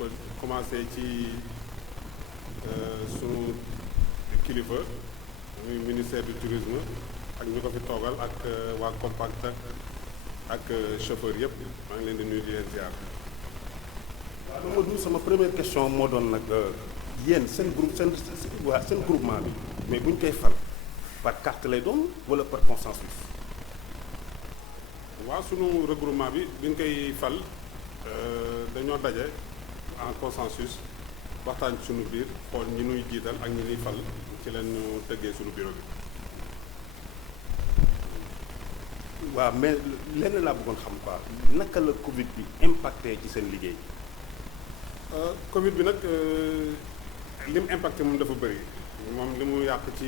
ko commencé ci sunu kilifa muy ministère du tourisme ak ñu ko fi toogal ak waa Compact ak chauffeur yëpp maa ngi leen di nuyu di leen ziar. waaw Mamadou sama première question moo doon nag yéen seen groupe seen groupement bi mais bu ñu koy fal par carte lay doon wala par consensus. waaw sunu regroupement bi ñu koy fal dañoo daje en consensus waxtaan ci sunu biir xool ñi nuy jiital ak ñi nuy fal ci leen ñu tëggee sunu bureau bi. waaw mais lenn laa bëggoon xam quoi naka la Covid bi impacté ci seen liggéey. Covid bi nag li mu impacté moom dafa bëri moom li mu yàq ci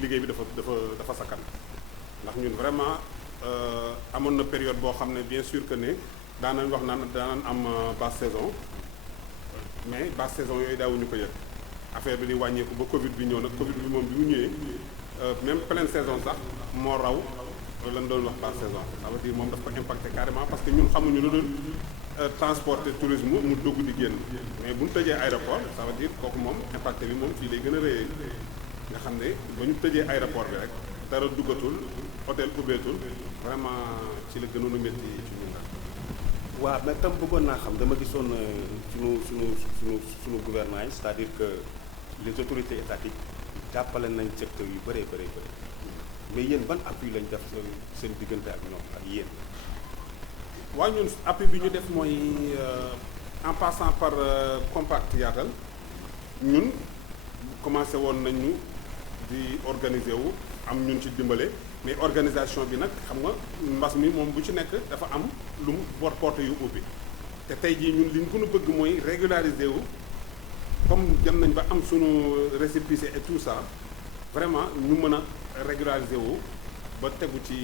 liggéey bi dafa sakkan ndax ñun vraiment amoon na période boo xam ne bien sûr que ne daanañ wax naan daanañ am basse saison mais basse saison yooyu daawuñu ko yëg affaire bi di wàññeeku ba Covid bi ñëw nag Covid bi moom bi mu ñëwee même pleine saison sax moo raw lan doon wax basse saison ça veut dire moom daf ko impacté carrément parce que ñun xamuñu lu dul transport et tourisme mu dugg di génn mais bu ñu tëjee aéroport ça veut dire kooku moom impacté bi moom fii lay gën a rëyee nga xam ne ba ñu tëjee aéroport bi rek dara duggatul hôtel ubbeetul vraiment ci la gënoon a métti ci ñun daal. waaw mais tam bëggoon naa xam dama gisoon sunu gouvernement yi c'est-à-dire que les autorités étatiques jàppale nañ secteur yu bëree bëri mais yéen ban appui lañ def seen diggante ak ñoom ak yéen. waaw ñun appui bi ñu def mooy en passant par Compact Yaatal ñun commencé woon nañu di organiser wu am ñun ci dimbale mais organisation bi nag xam nga mbas mi moom bu ci nekk dafa am lu mu porte yu ubbi te tey jii ñun li ñu gën a bëgg mooy régulariser wu comme dem nañ ba am sunu récépissé et tout ça vraiment ñu mën a régulariser wu ba tegu ci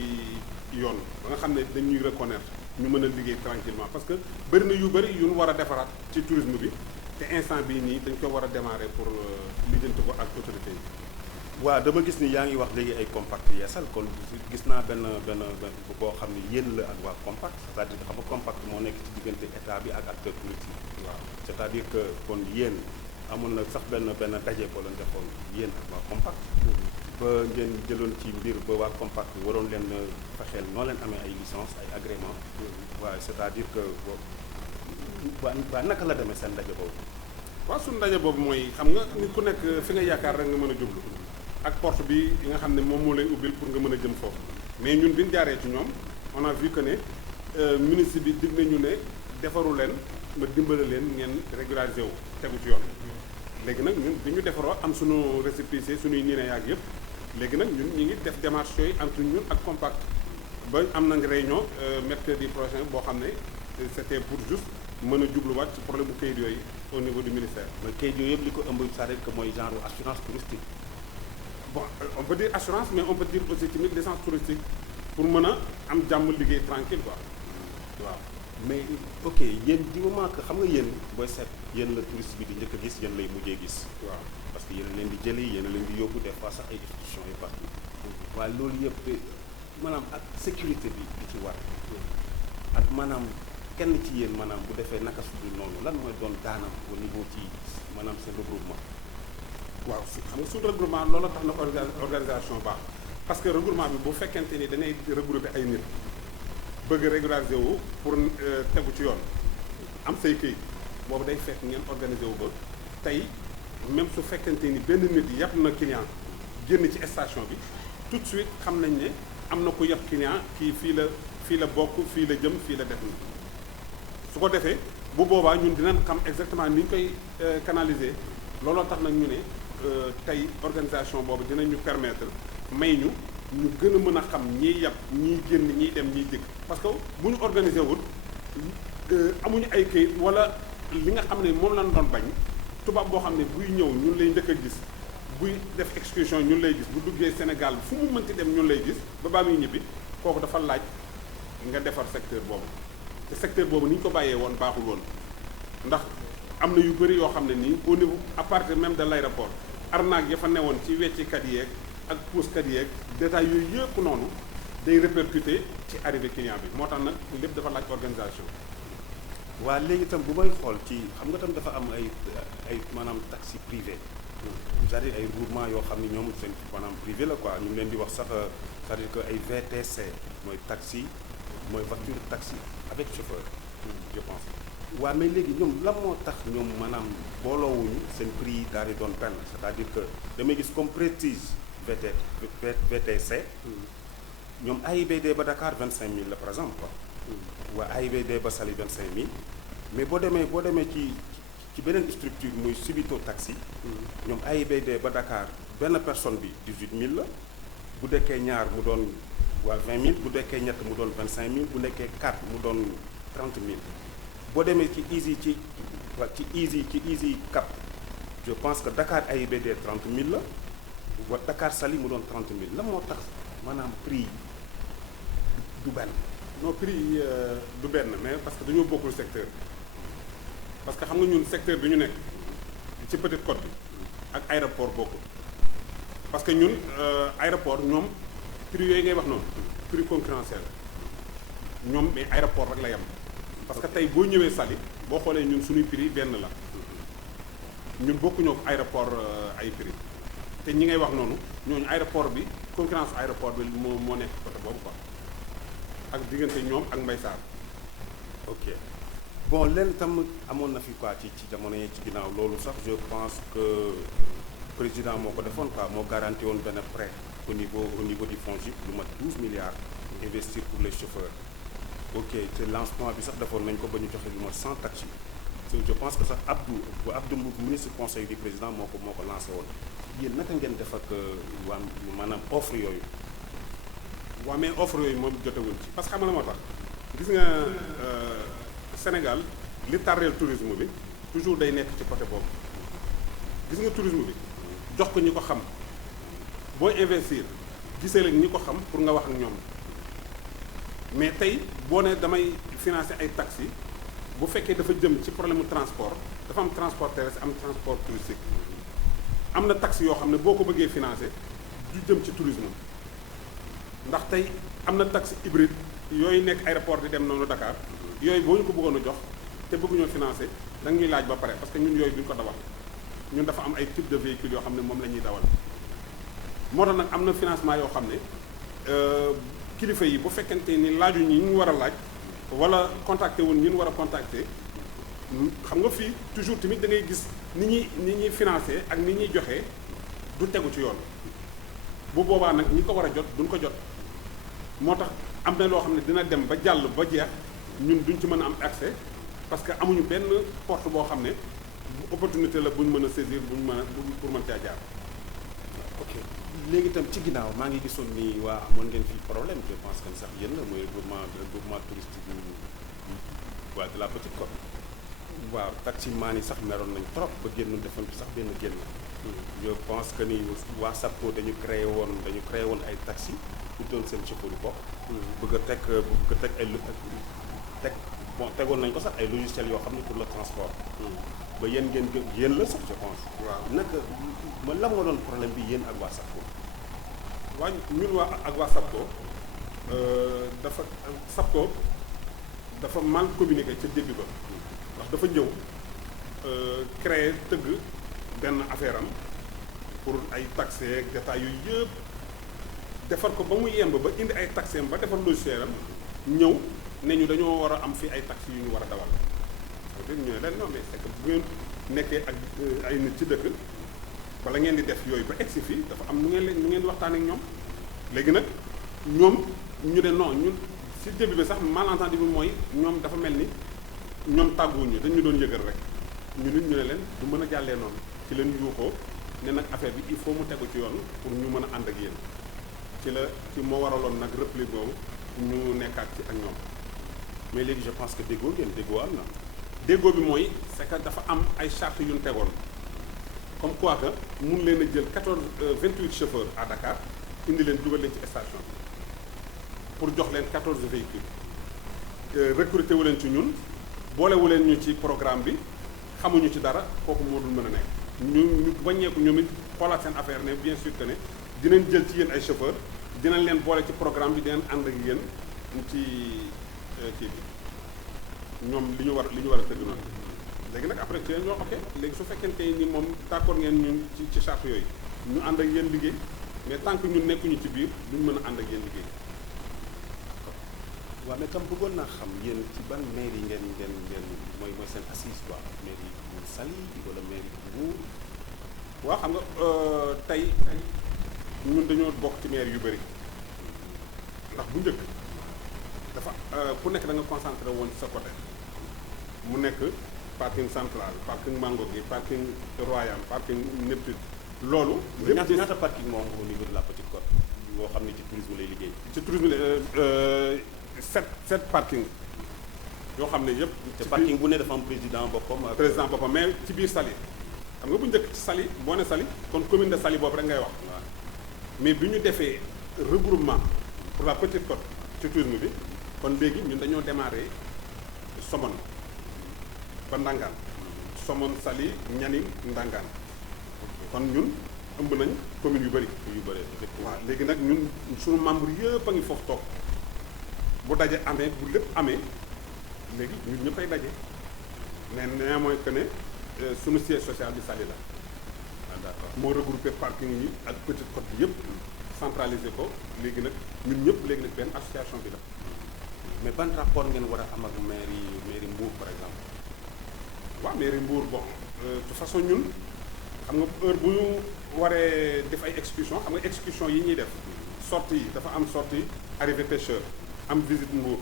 yoon ba nga xam ne dañuy reconnaître ñu mën a liggéey tranquillement parce que bëri na yu bëri yu ñu war a defaraat ci tourisme bi te instant bii nii dañ ko war a démarrer pour lijjanti ko ak autorité yi. waaw dama gis ni yaa ngi wax léegi ay Compact yeesal kon gis naa benn boo xam ne yéen la ak waa Compact c'est-à-dire que xam nga Compact moo nekk ci diggante état bi ak acteur politique. waaw c'est-à-dire que kon yéen amoon na sax benn daje boo leen defoon yéen ak waa Compact. ba ngeen jëloon ci mbir ba waa Compact waroon leen fexeel noo leen amee ay licence ay agrément waaw c'est-à-dire que waa naka la demee seen ndaje boobu. waaw suñu ndaje boobu mooy xam nga nit ku nekk fi nga yaakaar rek nga mën a jublu ak porte bi nga xam ne moom moo lay ubbil pour nga mën a jëm foofu mais ñun bi ñu jaaree ci ñoom on a vu que ne ministre bi dig nañu ne defaru leen ma dimbale leen ngeen régulariser wu tegu ci yoon léegi nag ñun bi ñu defaroo am suñu récépissé suñuy niine yaag yëpp léegi nag ñun ñu ngi def démarche yooyu entre ñun ak Compact ba am nañ réunion mercredi prochain boo xam ne c'était pour juste mën a jubluwaat ci problème bu kayit yooyu au niveau du ministère. mais kayit yooyu yëpp li ko ëmb c'est-à-dire que mooy genre assurance touristique. bon on peut dire assurance mais on peut dire aussi tamit licence touristique pour mën a am jàmm liggéey tranquille quoi waaw. mais ok yéen du moment que xam nga yéen booy seet yéen la touriste bi di njëkk a gis yéen lay mujjee gis. waaw parce que yéen leen di jëli yéen leen di yóbbu des fois sax ay institutions yi partout waaye loolu yëpp maanaam ak sécurité bi di ci war ak maanaam kenn ci yéen maanaam bu defee naka su dul noonu lan mooy doon daanam au niveau ci maanaam seen regroupement. waaw xam nga suñu regroupement loolu tax na organisation baax parce que regroupement bi bu fekkente ni dañuy regrouper ay nit bëgg régulariser wu pour tegu ci yoon am say këyit boobu day fekk ngeen organiser wu ba tey même su fekkente ni benn nit yàpp na client génn ci station bi tout de suite xam nañ ne am na ku yàpp client kii fii la bokk fii la jëm fii la def na su ko defee bu boobaa ñun dinañ xam exactement ni ñu koy canaliser looloo tax nag ñu ne tey organisation boobu dinañu permettre may ñu gën a mën a xam ñiy yàpp ñiy génn ñiy dem ñiy dikk parce que bu ñu organiser wul amuñu ay këyit wala li nga xam ne moom lañ doon bañ tubaab boo xam ne buy ñëw ñun lay njëkk a gis buy def excursion ñun lay gis bu duggee Sénégal fu mu mënti dem ñun lay gis ba baa muy ñibbi kooku dafa laaj nga defar secteur boobu te secteur boobu ni ñu ko bàyyee woon baaxul woon ndax am na yu bëri yoo xam ne nii au niveau à partir même de l'aéroport arnaque ya fa newoon ci weccikat yeeg ak puuskat yeeg détails yooyu yëpp noonu day répercuter ci arrivé client bi moo tax nag lépp dafa laaj organisation. waa léegi itam bu may xool ci xam nga tam dafa am ay maanaam taxi privé c'est-à-dire ay regroupement yoo xam ni ñoom seen maanaam privé la quoi ñu ngi leen di wax sax c'est-à-dire que ay VTC mooy taxi mooy voiture taxi avec chauffeur je pense waaw mais léegi ñoom lan moo tax ñoom maanaam booloowuñu seen prix yi daal di doon benn c'est-à-dire que damay gis comme Prestige VTC ñoom AIBD ba Dakar 25000 la par exemple quoi waa AIBD ba Saly 25000 mais boo demee ci beneen structure muy Subito taxi ñoom AIBD ba Dakar benn personne bi 18000 la bu dekkee ñaar mu doon waa 20000 bu dekkee ñett mu doon 25000 bu nekkee 4 mu doon 30000 boo demee ci Easy Cap je pense que Dakar AIBD 30000 la wa Dakar Saly mu doon 30000 la moo tax maanaam prix du benn. non prix yi du benn mais parce que dañoo bokkul secteur parce que xam nga ñun secteur bi ñu nekk ci Petite Côte bi ak aéroport bokkul parce que ñun aéroport ñoom prix yooyu ngay wax noonu prix concurrentiel ñoom mais aéroport rek la yem parce que tey boo ñëwee Saly boo xoolee ñun suñuy prix benn la ñun bokkuñoo ko aéroport ay prix te ñi ngay wax noonu ñooñu aéroport bi concurrence aéroport bi moo nekk côté boobu quoi ak diggante ñoom ak Mbaye Sarr. ok bon leen tam amoon na fi quoi ci jamono yi ci ginnaaw loolu sax je pense que président moo ko defoon quoi moo garanti woon benn prêt au niveau du FONGIP lu mat 12 milliards investir pour les chauffeurs ok te lancement bi sax defoon nañ ko ba ñu joxe lu mat 100 taxis je pense que sax Abdou Mbow ministre conseil du président moo ko lancé woon yéen naka ngeen def ak waa maanaam offre yooyu. waaw mais offre yooyu moom jotewuñ ci parce que xam nga moo tax gis nga Sénégal li tardeel tourisme bi toujours day nekk ci côté boobu gis nga tourisme bi jox ko ñi ko xam booy investir gisee leen ñi ko xam pour nga wax ak ñoom mais tey boo ne damay financer ay taxi bu fekkee dafa jëm ci problème mu transport dafa am transport terrestre am transport touristique am na taxi yoo xam ne boo ko bëggee financer du jëm ci tourisme ndax tey am na taxi hybride yooyu nekk aéroport di dem noonu Dakar yooyu boo ñu ko bëggoon a jox te bëgguñoo financer da nga ñuy laaj ba pare parce que ñun yooyu duñ ko dawal ñun dafa am ay type de véhicule yoo xam ne moom la ñuy dawal moo tax nag am na financement yoo xam ne kilifa yi bu fekkente ni laajuñ ñi ñu war a laaj wala contacter wuñ ñu war a contacter xam nga fii toujours tamit da ngay gis ni ñuy financer ak ni ñuy joxe du tegu ci yoon bu boobaa nag ñi ko war a jot duñ ko jot moo tax am na loo xam ne dina dem ba jàll ba jeex ñun duñ ci mën a am accès parce que amuñu benn porte boo xam ne opportunité la buñ mën a saisir buñ mën a pour mën caa jaar. ok léegi itam ci ginnaaw maa ngi gisoon ni waa amoon ngeen fii problème je pense que sax yéen la mooy regroupement touristique waa de la Petite Côte waaw taximaan yi sax meroon nañ trop ba génn defoon fi sax benn génn je pense que ni waa SAPCO dañu créé woon ay taxi pour doon seen chauffeur bopp bëgg a teg ay tegoon nañ ko sax ay logiciels yoo xam ne pour le transport ba yéen la sax je pense waaw naka ma la moo doon problème bi yéen ak waa SAPCO waaw ñun ak waa SAPCO SAPCO dafa mal communiqué ca début ba ndax dafa ñëw créer tëgg benn affaire am pour ay taxes ak détails yooyu yëpp defar ko ba mu yemb ba indi ay taxes ba defar logiciel am ñëw ne ñu dañoo war a am fii ay taxes yu ñu war a dawal c'est-à-dire ñu ne leen non mais c'est que bu ngeen nekkee ak ay nit ci dëkk wala ngeen di def yooyu ba egsi fii dafa am nu ngeen di waxtaan ak ñoom léegi nag ñoom ñu ne non ñun si début bi sax malentendu bi mooy ñoom dafa mel ni ñoom tàgguwuñu dañu doon yëgal rek ñu nit ñu ne leen du mën a jàllee noonu ci leen yuuxoo ne nag affaire bi il faut mu tegu ci yoon pour ñu mën a ànd ak yéen ci moo waraloon nag repli boobu ñu nekkaat ci ak ñoom mais léegi je pense que déggoo am na déggoo bi mooy c'est que dafa am ay chartes yu ñu tegoon comme quoi que mun leen a jël 28 chauffeurs à Dakar indi leen dugal leen ci station pour jox leen 14 véhicules recruter wu leen ci ñun boolewu leen ñu ci programme bi xamuñu ci dara kooku moo dul mën a nekk ñu wàññeeku ñoom it xoolaat seen affaire ne bien sûr que ne dinañ jël ci yéen ay chauffeurs dinañ leen boole ci programme bi dinañ ànd ak yéen ci kii bi ñoom li ñu war a tëgg noonu léegi nag après ci ñoo ok léegi su fekkente ni moom d'accord ngeen ñun ci charte yooyu ñu ànd ak yéen liggéey mais tant que ñun nekkuñu ci biir duñ mën a ànd ak yéen liggéey. waaw mais tam bëggoon naa xam yéen ci ban mairie ngeen mooy seen assise quoi mairie bu Saly wala mairie bu Mbour. waaw xam nga tey ñun dañoo bokk ci maire yu bëri ndax bu njëkk dafa ku nekk da nga concentré woon ci sa côté mu nekk parking central parking Mangogi parking Royal parking Neptune loolu. lépp ñaata parking moo au niveau de la Petite Côte boo xam ne ci tourisme lay liggéey. ci tourisme sept parking yoo xam ne yëpp. te parking bu ne dafa am président boppam ak président boppam mais ci biir Saly xam nga bu njëkk ci Saly boo ne Saly kon commune de Saly boobu rek ngay wax. mais bi ñu defee regroupement pour la Petite Côte ci tourisme bi kon léegi ñun dañoo démarré Somone ba Ndangaan Somone Saly Nianing Ndangaan kon ñun ëmb nañ commune yu bëri. waaw léegi nag ñun suñu membre yëpp a ngi foofu toog bu daje amee bu lépp amee léegi ñun ñëppay daje mais nee mooy que ne suñu siège social bi Saly la. d'accord moo regroupé parking yi ak Petite Côte bi yëpp centralisé ko léegi nag ñun ñëpp léegi nag benn association bi la. mais ban rapport ngeen war a am ak mairie Mbour par exemple. waaw mairie Mbour bon de toute façon ñun xam nga heure bu ñu waree def ay excursion xam nga excursion yi ñuy def sortie yi dafa am sortie arrivée pêcheur am visite Mbour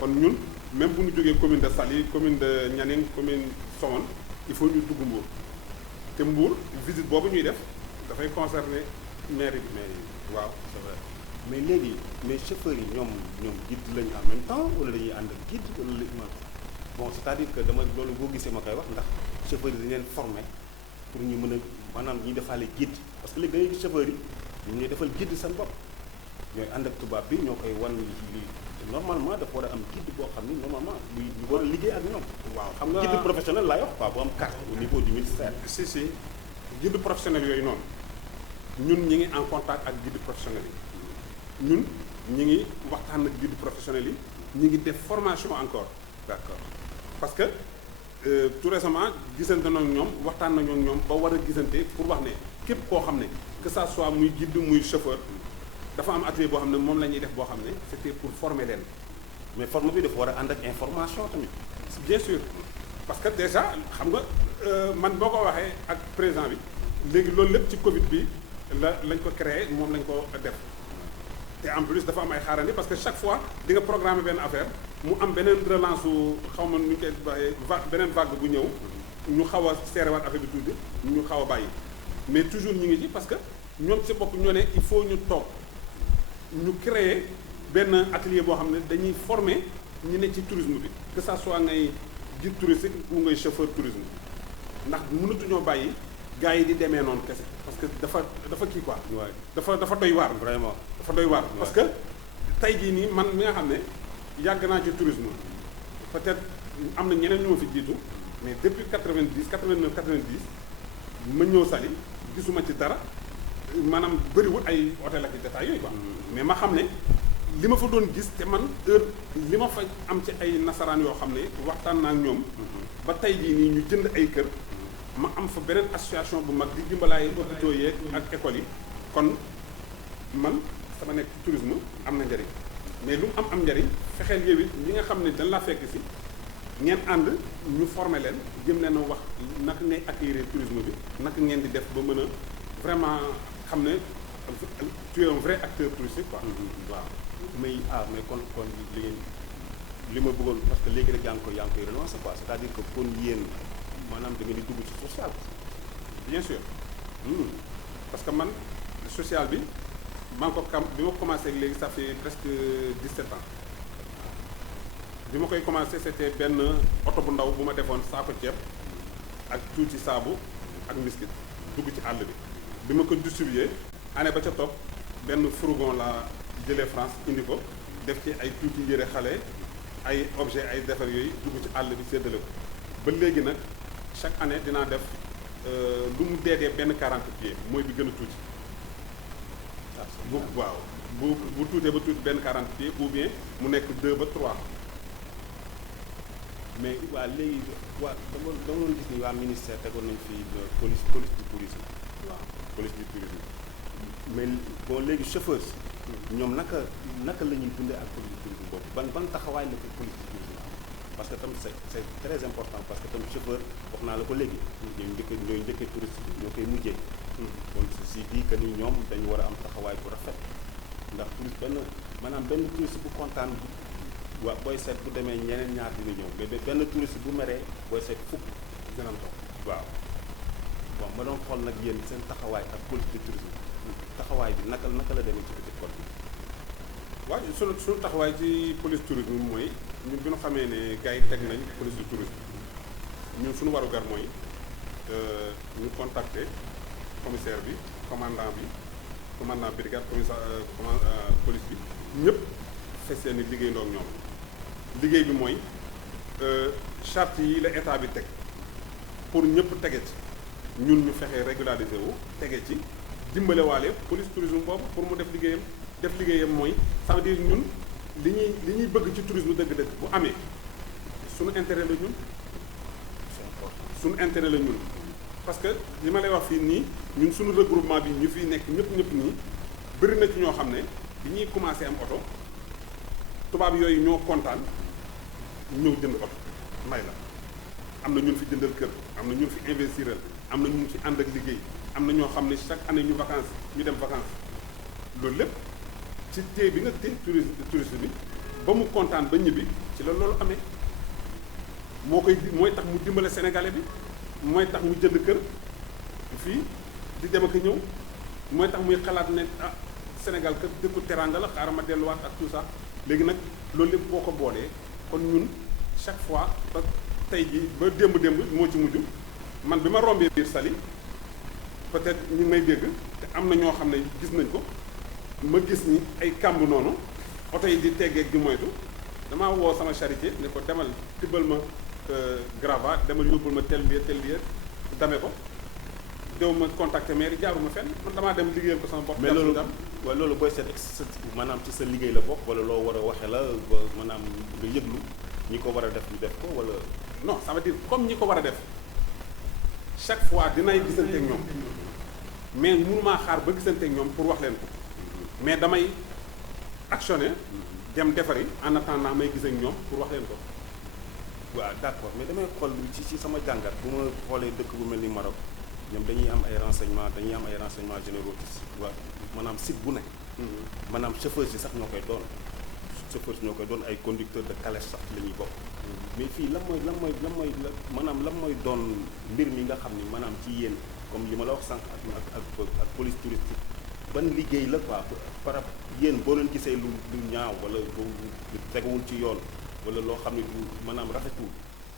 kon ñun même bu ñu jógee commune de Saly commune de Nianing commune Somone il faut ñu dugg Mbour te Mbour visite boobu ñuy def dafay concerner mairie bi. waaw c'est vrai mais léegi mais chauffeurs yi ñoom guide lañu en même temps wala dañuy ànd ak guide wala li bon c'est-à-dire que dama loolu boo gisee ma koy wax ndax chauffeurs yi dañu leen formé pour ñu mën a maanaam ñuy defaale guide parce que léegi da ngay gis chauffeurs yi ñu ñuy defal guide seen bopp ñooy ànd ak tubaab bi ñoo koy wan li normalement dafa war a am guide boo xam ni normalement luy ñu war a liggéey ak ñoom. waaw xam nga guide professionnel laay wax quoi bu am carte au niveau du ministère. si guide professionnel yooyu noonu ñun ñi ngi en contact ak guide professionnel yi ñun ñi ngi waxtaan ak guide professionnel yi ñi ngi def formation encore. d'accord parce que tout récemment gisante nañu ñoom waxtaan nañu ak ñoom ba war a gisante pour wax ne képp koo xam ne que ça soit muy guide muy chauffeur dafa am atelier boo xam ne moom la ñuy def boo xam ne c'était pour former leen. mais forme bi dafa war a ànd ak information tamit. bien sûr parce que déjà xam nga man boo ko waxee ak président bi léegi loolu lépp ci Covid bi lañ ko créé moom lañ ko def te en plus dafa am ay xaarandi parce que chaque fois di nga programmer benn affaire mu am beneen relance su xaw ma nu ñu koy waxee beneen vague bu ñëw ñu xaw a seerewaat affaire bi tuuti ñu xaw a bàyyi mais toujours ñu ngi ci parce que ñoom ci bopp ñoo ne il faut ñu toog ñu créer benn atelier boo xam ne dañuy former ñu ne ci tourisme bi que ça soit ngay guide touristique ou ngay chauffeur tourisme ndax mënatuñoo bàyyi gars yi di demee noonu kese parce que dafa kii quoi. dafa doy waar. vraiment dafa doy waar parce que tey jii nii man mi nga xam ne yàgg naa ci tourisme peut-être am na ñeneen ñu ma fi jiitu mais depuis 90 89 90 ma ñëw Saly gisuma ci dara maanaam bëriwul ay hôtel ak i détails yooyu quoi. mais ma xam ne li ma fa doon gis te man heure li ma fa am ci ay nasaraan yoo xam ne waxtaan naa ak ñoom. ba tey jii nii ñu jënd ay kër. ma am fa beneen association bu mag di dimbalaay hôpitaux yeeg ak écoles yi kon man sama nekk tourisme am na njëriñ mais lu mu am njëriñ fexeel yow it ñi nga xam ne dañ la fekk si ngeen ànd ñu former leen jëm leen a wax naka ngay accueillir tourisme bi naka ngeen di def ba mën a vraiment xam ne tu es un vrai acteur touristique quoi. waaw mais kon li ma bëggoon parce que léegi rek yaa ngi koy relancer quoi c'est-à-dire que kon yéen. maanaam da ngeen di dugg ci social. bien sûr parce que man social bi maa ngi ko bi ma commencé léegi ça fait presque 17 ans bi ma koy commencé c'était benn oto bu ndaw bu ma defoon saako ceeb ak tuuti saabu ak biscuit dugg ci àll bi ma ko distribué année ba ca topp benn fourgon la jëlee France indi ko def ci ay tuuti yëre xale ay objet ay defar yooyu dugg ci àll bi séddale ko ba léegi nag chaque année dinaa def lu mu deedee benn 40 pieds mooy bi gën a tuuti. waaw bu tuutee ba tuuti benn 40 pieds ou bien mu nekk 2 ba 3 mais waa léegi waa dama doon gis ni waa ministère tegoon nañ fi police du tourisme. waaw police du tourisme mais bon léegi chauffeur si ñoom naka la ñuy dundee ak police du tourisme boobu ban taxawaay la ko police du tourisme am parce que tam c'est très important parce que tam chauffeur wax naa la ko léegi ñooy njëkkee touriste bi ñoo koy mujjee donc ceci dit que ni ñoom dañu war a am taxawaay bu rafet ndax touriste benn touriste bu kontaan waa booy seet bu demee ñeneen ñaar dina ñëw mais benn touriste bu meree booy seet fukk dina am toog waaw bon ma doon xool nag yéen seen taxawaay ak police de tourisme taxawaay bi naka la demee ci petit code bi. waaw suñu taxawaay ci police tourisme mooy ñun bi ñu xamee ne gars yi teg nañ police de tourisme ñun suñu warugar mooy ñu contacter commissaire bi commandant brigade police bi ñëpp fes ni liggéeyandoo ak ñoom liggéey bi mooy charte yi la état bi teg pour ñëpp tege ci ñun ñu fexee régulariser wu tege ci dimbale waale police tourisme boobu pour mu def liggéeyam mooy ça veut dire ñun li ñuy bëgg ci tourisme dëgg-dëgg bu amee suñu intérêt la ñun suñu intérêt la ñun parce que li ma lay wax fii nii ñun suñu regroupement bi ñu fiy nekk ñëpp nii bëri na ci ñoo xam ne bi ñuy commencé am oto tubaab yooyu ñoo kontaan ñëw jënd oto may la am na ñun fi jëndal kër am na ñun fi investiral am na ñun fi ànd ak liggéey am na ñoo xam ne chaque année ñu vacances ñu dem vacances loolu lépp ci téye bi nga téye touriste bi ba mu kontaan ba ñibbi ci la loolu amee mooy tax mu dimbale sénégalais bi mooy tax mu jënd kër fii di dem ak ñëw mooy tax muy xalaat ne Sénégal kër dëkku teranga la xaaral ma delluwaat ak tout ça léegi nag loolu lépp boo ko boolee kon ñun chaque fois ba tey ji ba démb moo ci mujj man bi ma rombee biir Saly peut-être ñu may dégg te am na ñoo xam ne gis nañ ko ma gis ni ay kàmb noonu oto yi di teggeeg di moytu damaa woo sama charité ne ko demal tibbal ma gravat demal yóbbul ma tel lieu dame ko dew ma contacter maire jaaruma fenn man damaa dem liggéeyal ko sama bopp. mais loolu waaw loolu booy seet maanaam ci sa liggéey la bokk wala loo war a waxe la ba maanaam nga yëglu ñi ko war a def ñu def ko wala. non ça veut dire comme ñi ko war a def chaque fois dinay gisante ak ñoom mais mënumaa xaar ba gisante ak ñoom pour wax leen ko mais damay actionner dem defari en attendant may gis ak ñoom pour wax leen ko. waaw d'accord mais damay xool ci sama jàngat bu ma xoolee dëkk bu mel ni Maroc ñoom dañuy am ay renseignements généraux ci waa maanaam site bu ne. maanaam chauffeurs yi sax ñoo koy doon ay conducteurs de calèche sax la ñuy bokk. mais fii lan mooy doon mbir mi nga xam ni maanaam ci yéen comme li ma la wax sànq ak police touristique ban liggéey la quoi par rapport yéen boo leen gisee lu ñaaw wala lu teguwul ci yoon wala loo xam ne du maanaam rafetul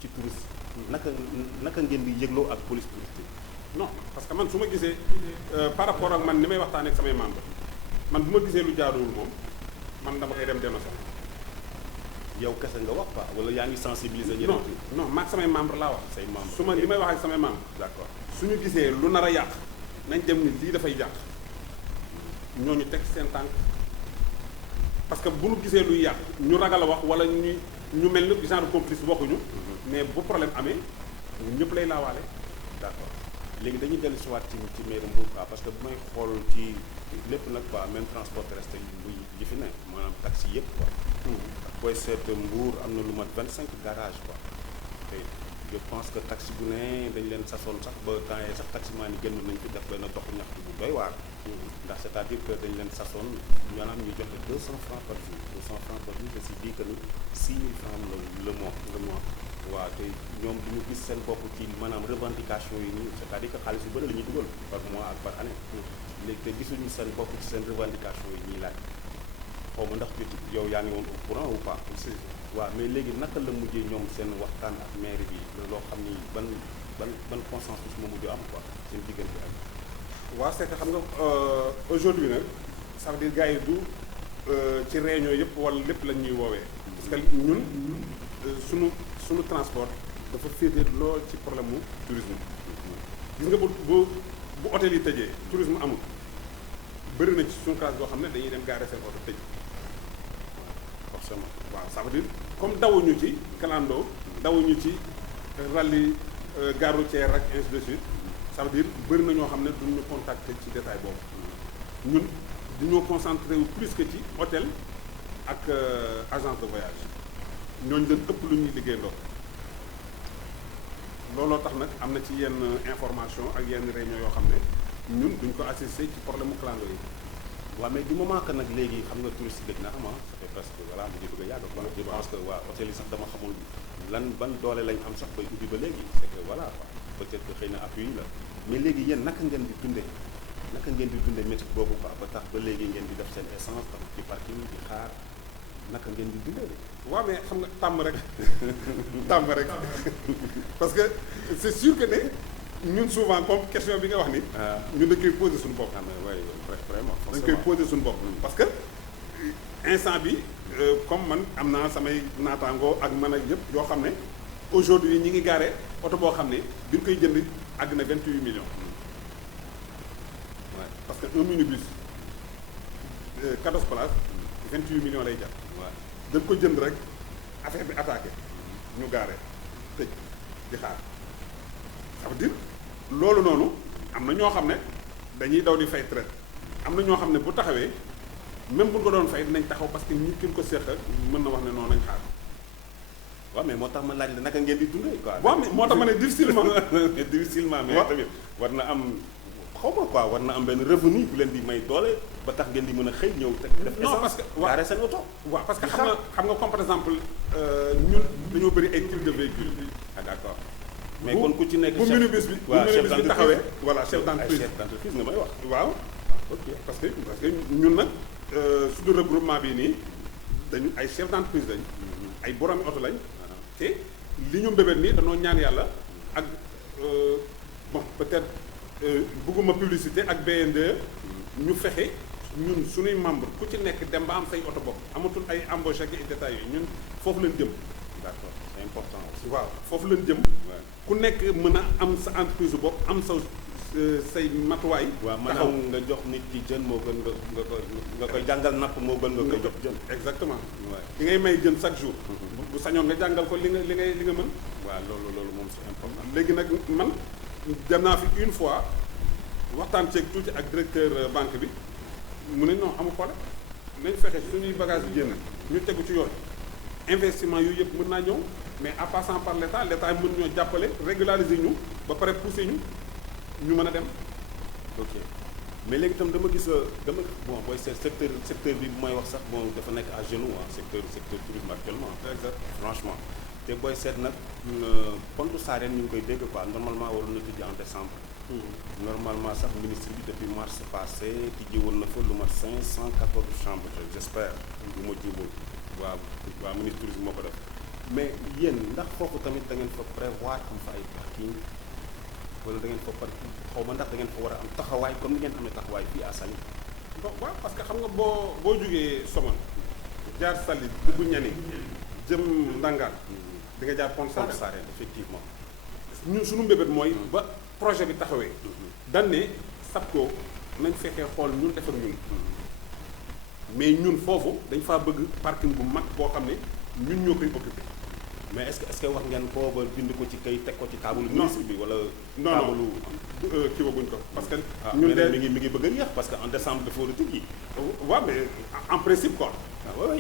ci touriste naka ngeen di yëgloo ak police touristique. non parce que man su ma gisee par rapport ak man ni may waxtaanee ak samay membres man bu ma gisee lu jaaduwul moom man dama koy dem dénoncer. yow kese nga wax quoi wala yaa ngi sensibiliser ñeneen. non maag samay membres laa wax. say membres su ma li may wax ak samay membres. d'accord suñu gisee lu nar a yàq nañ dem ni lii dafay yàq ñooñu teg seen tànk parce que bu ñu gisee luy yàq ñu ragal a wax wala ñu mel ni genre complice waxuñu. mais bu problème amee ñun ñëpp lay laawaale. d'accord léegi dañuy dellu si waat ci mairie Mbour quoi parce que bu may xool ci lépp nag quoi même transport terrestre yi fi ne maanaam taxi yëpp quoi. booy seet Mbour am na lu mat 25 garages quoi te je pense que taxi bu ne dañ leen sasoon sax ba temps yii sax taximaan yi génn nañ fi def benn doxu ñaxtu bu doy waar. ndax c'est-à-dire que dañ leen sasoon maanaam ñu joxe 200 francs par jour 200 francs par jour ceci dit que ni 6 000 francs le mois. waaw te ñoom du ñu gis seen bopp ci maanaam revendication yi nii c'est-à-dire que xaalis yu bëri la ñuy dugal par mois ak par année léegi te gisuñu seen bopp ci seen revendication yi ñuy laaj xaw ma ndax yow yaa ngi woon au courant ou pas. waaw mais léegi naka la mujjee ñoom seen waxtaan ak maire bi loo xam ni ban consensus moo mujj am quoi seen diggante ak. waaw c'est que xam nga aujourd'hui nag ça veut dire gars yi du ci réunion yëpp wala lépp lañ ñuy woowee. parce que ñun suñu transport dafa féete lool ci problème mu tourisme gis nga bu hôtel yi tëjee tourisme amul bëri na ci suñu classe boo xam ne dañuy dem gaare seen oto tëj forcément waaw ça veut dire comme dawuñu ci kalandoo dawuñu ci rallye gare routière ak ainsi de suite ça veut dire bëri na ñoo xam ne duñu contacter ci détail boobu ñun dañoo concentré wu plus que ci hôtel ak agence de voyage ñooñu leen ëpp lu ñuy liggéey ndox looloo tax nag am na ci yenn information ak yenn réunion yoo xam ne ñun duñ ko assister ci problème mu clando yi. waaw mais du moment que nag léegi xam nga touriste gëj na am ça fait presque voilà mu ngi bëgg a yàgg quoi. je pense que waa hôtel yi sax dama xamul lan ban doole lañ am sax bay ubbi ba léegi c'est que voilà quoi peut-être que xëy na appui la mais léegi yéen naka ngeen di dundee métier boobu quoi ba tax ba léegi ngeen di def seen essence tam ci parking di xaar naka ngeen di dundee. waaw mais xam nga tàmm rek parce que c'est sûr que ne ñun souvent comme question bi nga wax ni. ñun dañ koy poser suñu bopp. vraiment dañ koy poser suñu bopp. parce que instant bi comme man am naa samay naataangoo ak man ak yëpp yoo xam ne aujourd'hui ñi ngi gaare oto boo xam ne bi ñu koy jënd àgg na 28 millions. waaw parce que un minibus 14 places 28 millions lay jar. waaw dañ ko jënd rek affaire bi attaqué ñu gaare tëj di xaar ça veut dire loolu noonu am na ñoo xam ne dañuy daw di fay traite am na ñoo xam ne bu taxawee même bu ñu ko doon fay dinañ taxaw parce que nit ki ko séq mën na wax ne noonu nañ xaar. waaw mais moo tax ma laaj la naka ngeen di dundee quoi. waaw mais moo tax ma ne difficilement. difficilement mais tamit war na am xaw ma quoi war na am benn revenu bu leen di may doole ba tax ngeen di mën a xëy ñëw te def non parce que gaare seen oto. waaw parce que xam nga comme par exemple ñun dañoo bëri ay types de véhicules. ah d'accord mais kon ku ci nekk bu minibus bi bu minibus bi taxawee voilà chef d'entreprise nga may wax. waaw ok parce que ñun nag suñu regroupement bi nii dañu ay chef d'entreprise lañ ay boromi oto lañ te li ñu mbébét nii dañoo ñaan yàlla ak bon peut-être bëgguma publicité ak BNDE ñu fexe ñun suñuy membre ku ci nekk dem ba am say oto bopp amatul ay embauche ak ay détails yooyu ñun foofu leen jëm. d'accord c'est important aussi. waaw foofu leen jëm. ku nekk mën a am sa entreprise bopp am sa say matuwaay. waaw maanaam nga jox nit ki jën moo gën nga koy jàngal napp moo gën nga koy jox jën. exactement. ki ngay may jën chaque jour. bu sañoon nga jàngal ko li nga mën. waaw loolu moom c'est important. léegi nag man dem naa fi une fois waxtaan ceeg tuuti ak directeur banque bi mu ne non amul problème nañ fexe suñuy bagage bi génn ñu tegu ci yoon investissement yooyu yëpp mën naa ñëw mais en passant par l'état mën ñoo jàppale régulariser ñu ba pare pousser ñu mën a dem. ok mais léegi itam dama gis bon booy secteur bi bu may wax sax bon dafa nekk à genoux secteur tourisme actuellement. exact franchement te booy seet nag Pointe Sarène ñu ngi koy dégg quoi normalement waroon na tijji en décembre. normalement sax ministre bi depuis mars passé tijji woon na fa lu mat 514 chambres j'espère bu ma juumul waa ministre tourisme moo ko def mais yéen ndax foofu tamit da ngeen fa prévoir am fa ay parking wala da ngeen fa xaw ma ndax da ngeen fa war a am taxawaay comme ni ngeen amee taxawaay fii à Saly. bon waaw parce que xam nga boo jógee Somone jaar Saly dugg ñani jëm Ndangaan di nga jaar Pointe Sarène effectivement. ñun suñu mbébét mooy ba projet bi taxawee dañ ne SAPCO nañ fexee xool ñun defar ñun mais ñun foofu dañ faa bëgg parking bu mag boo xam ne ñun ñoo koy occupé. mais est-ce que wax ngeen ko ba bind ko ci kay teg ko ci taabalu ministre bi wala. non kii baguñ ko parce que. ñun de mi ngi bëgg a yéex parce que en décembre dafa war a tijji. waaw mais en principe quoi.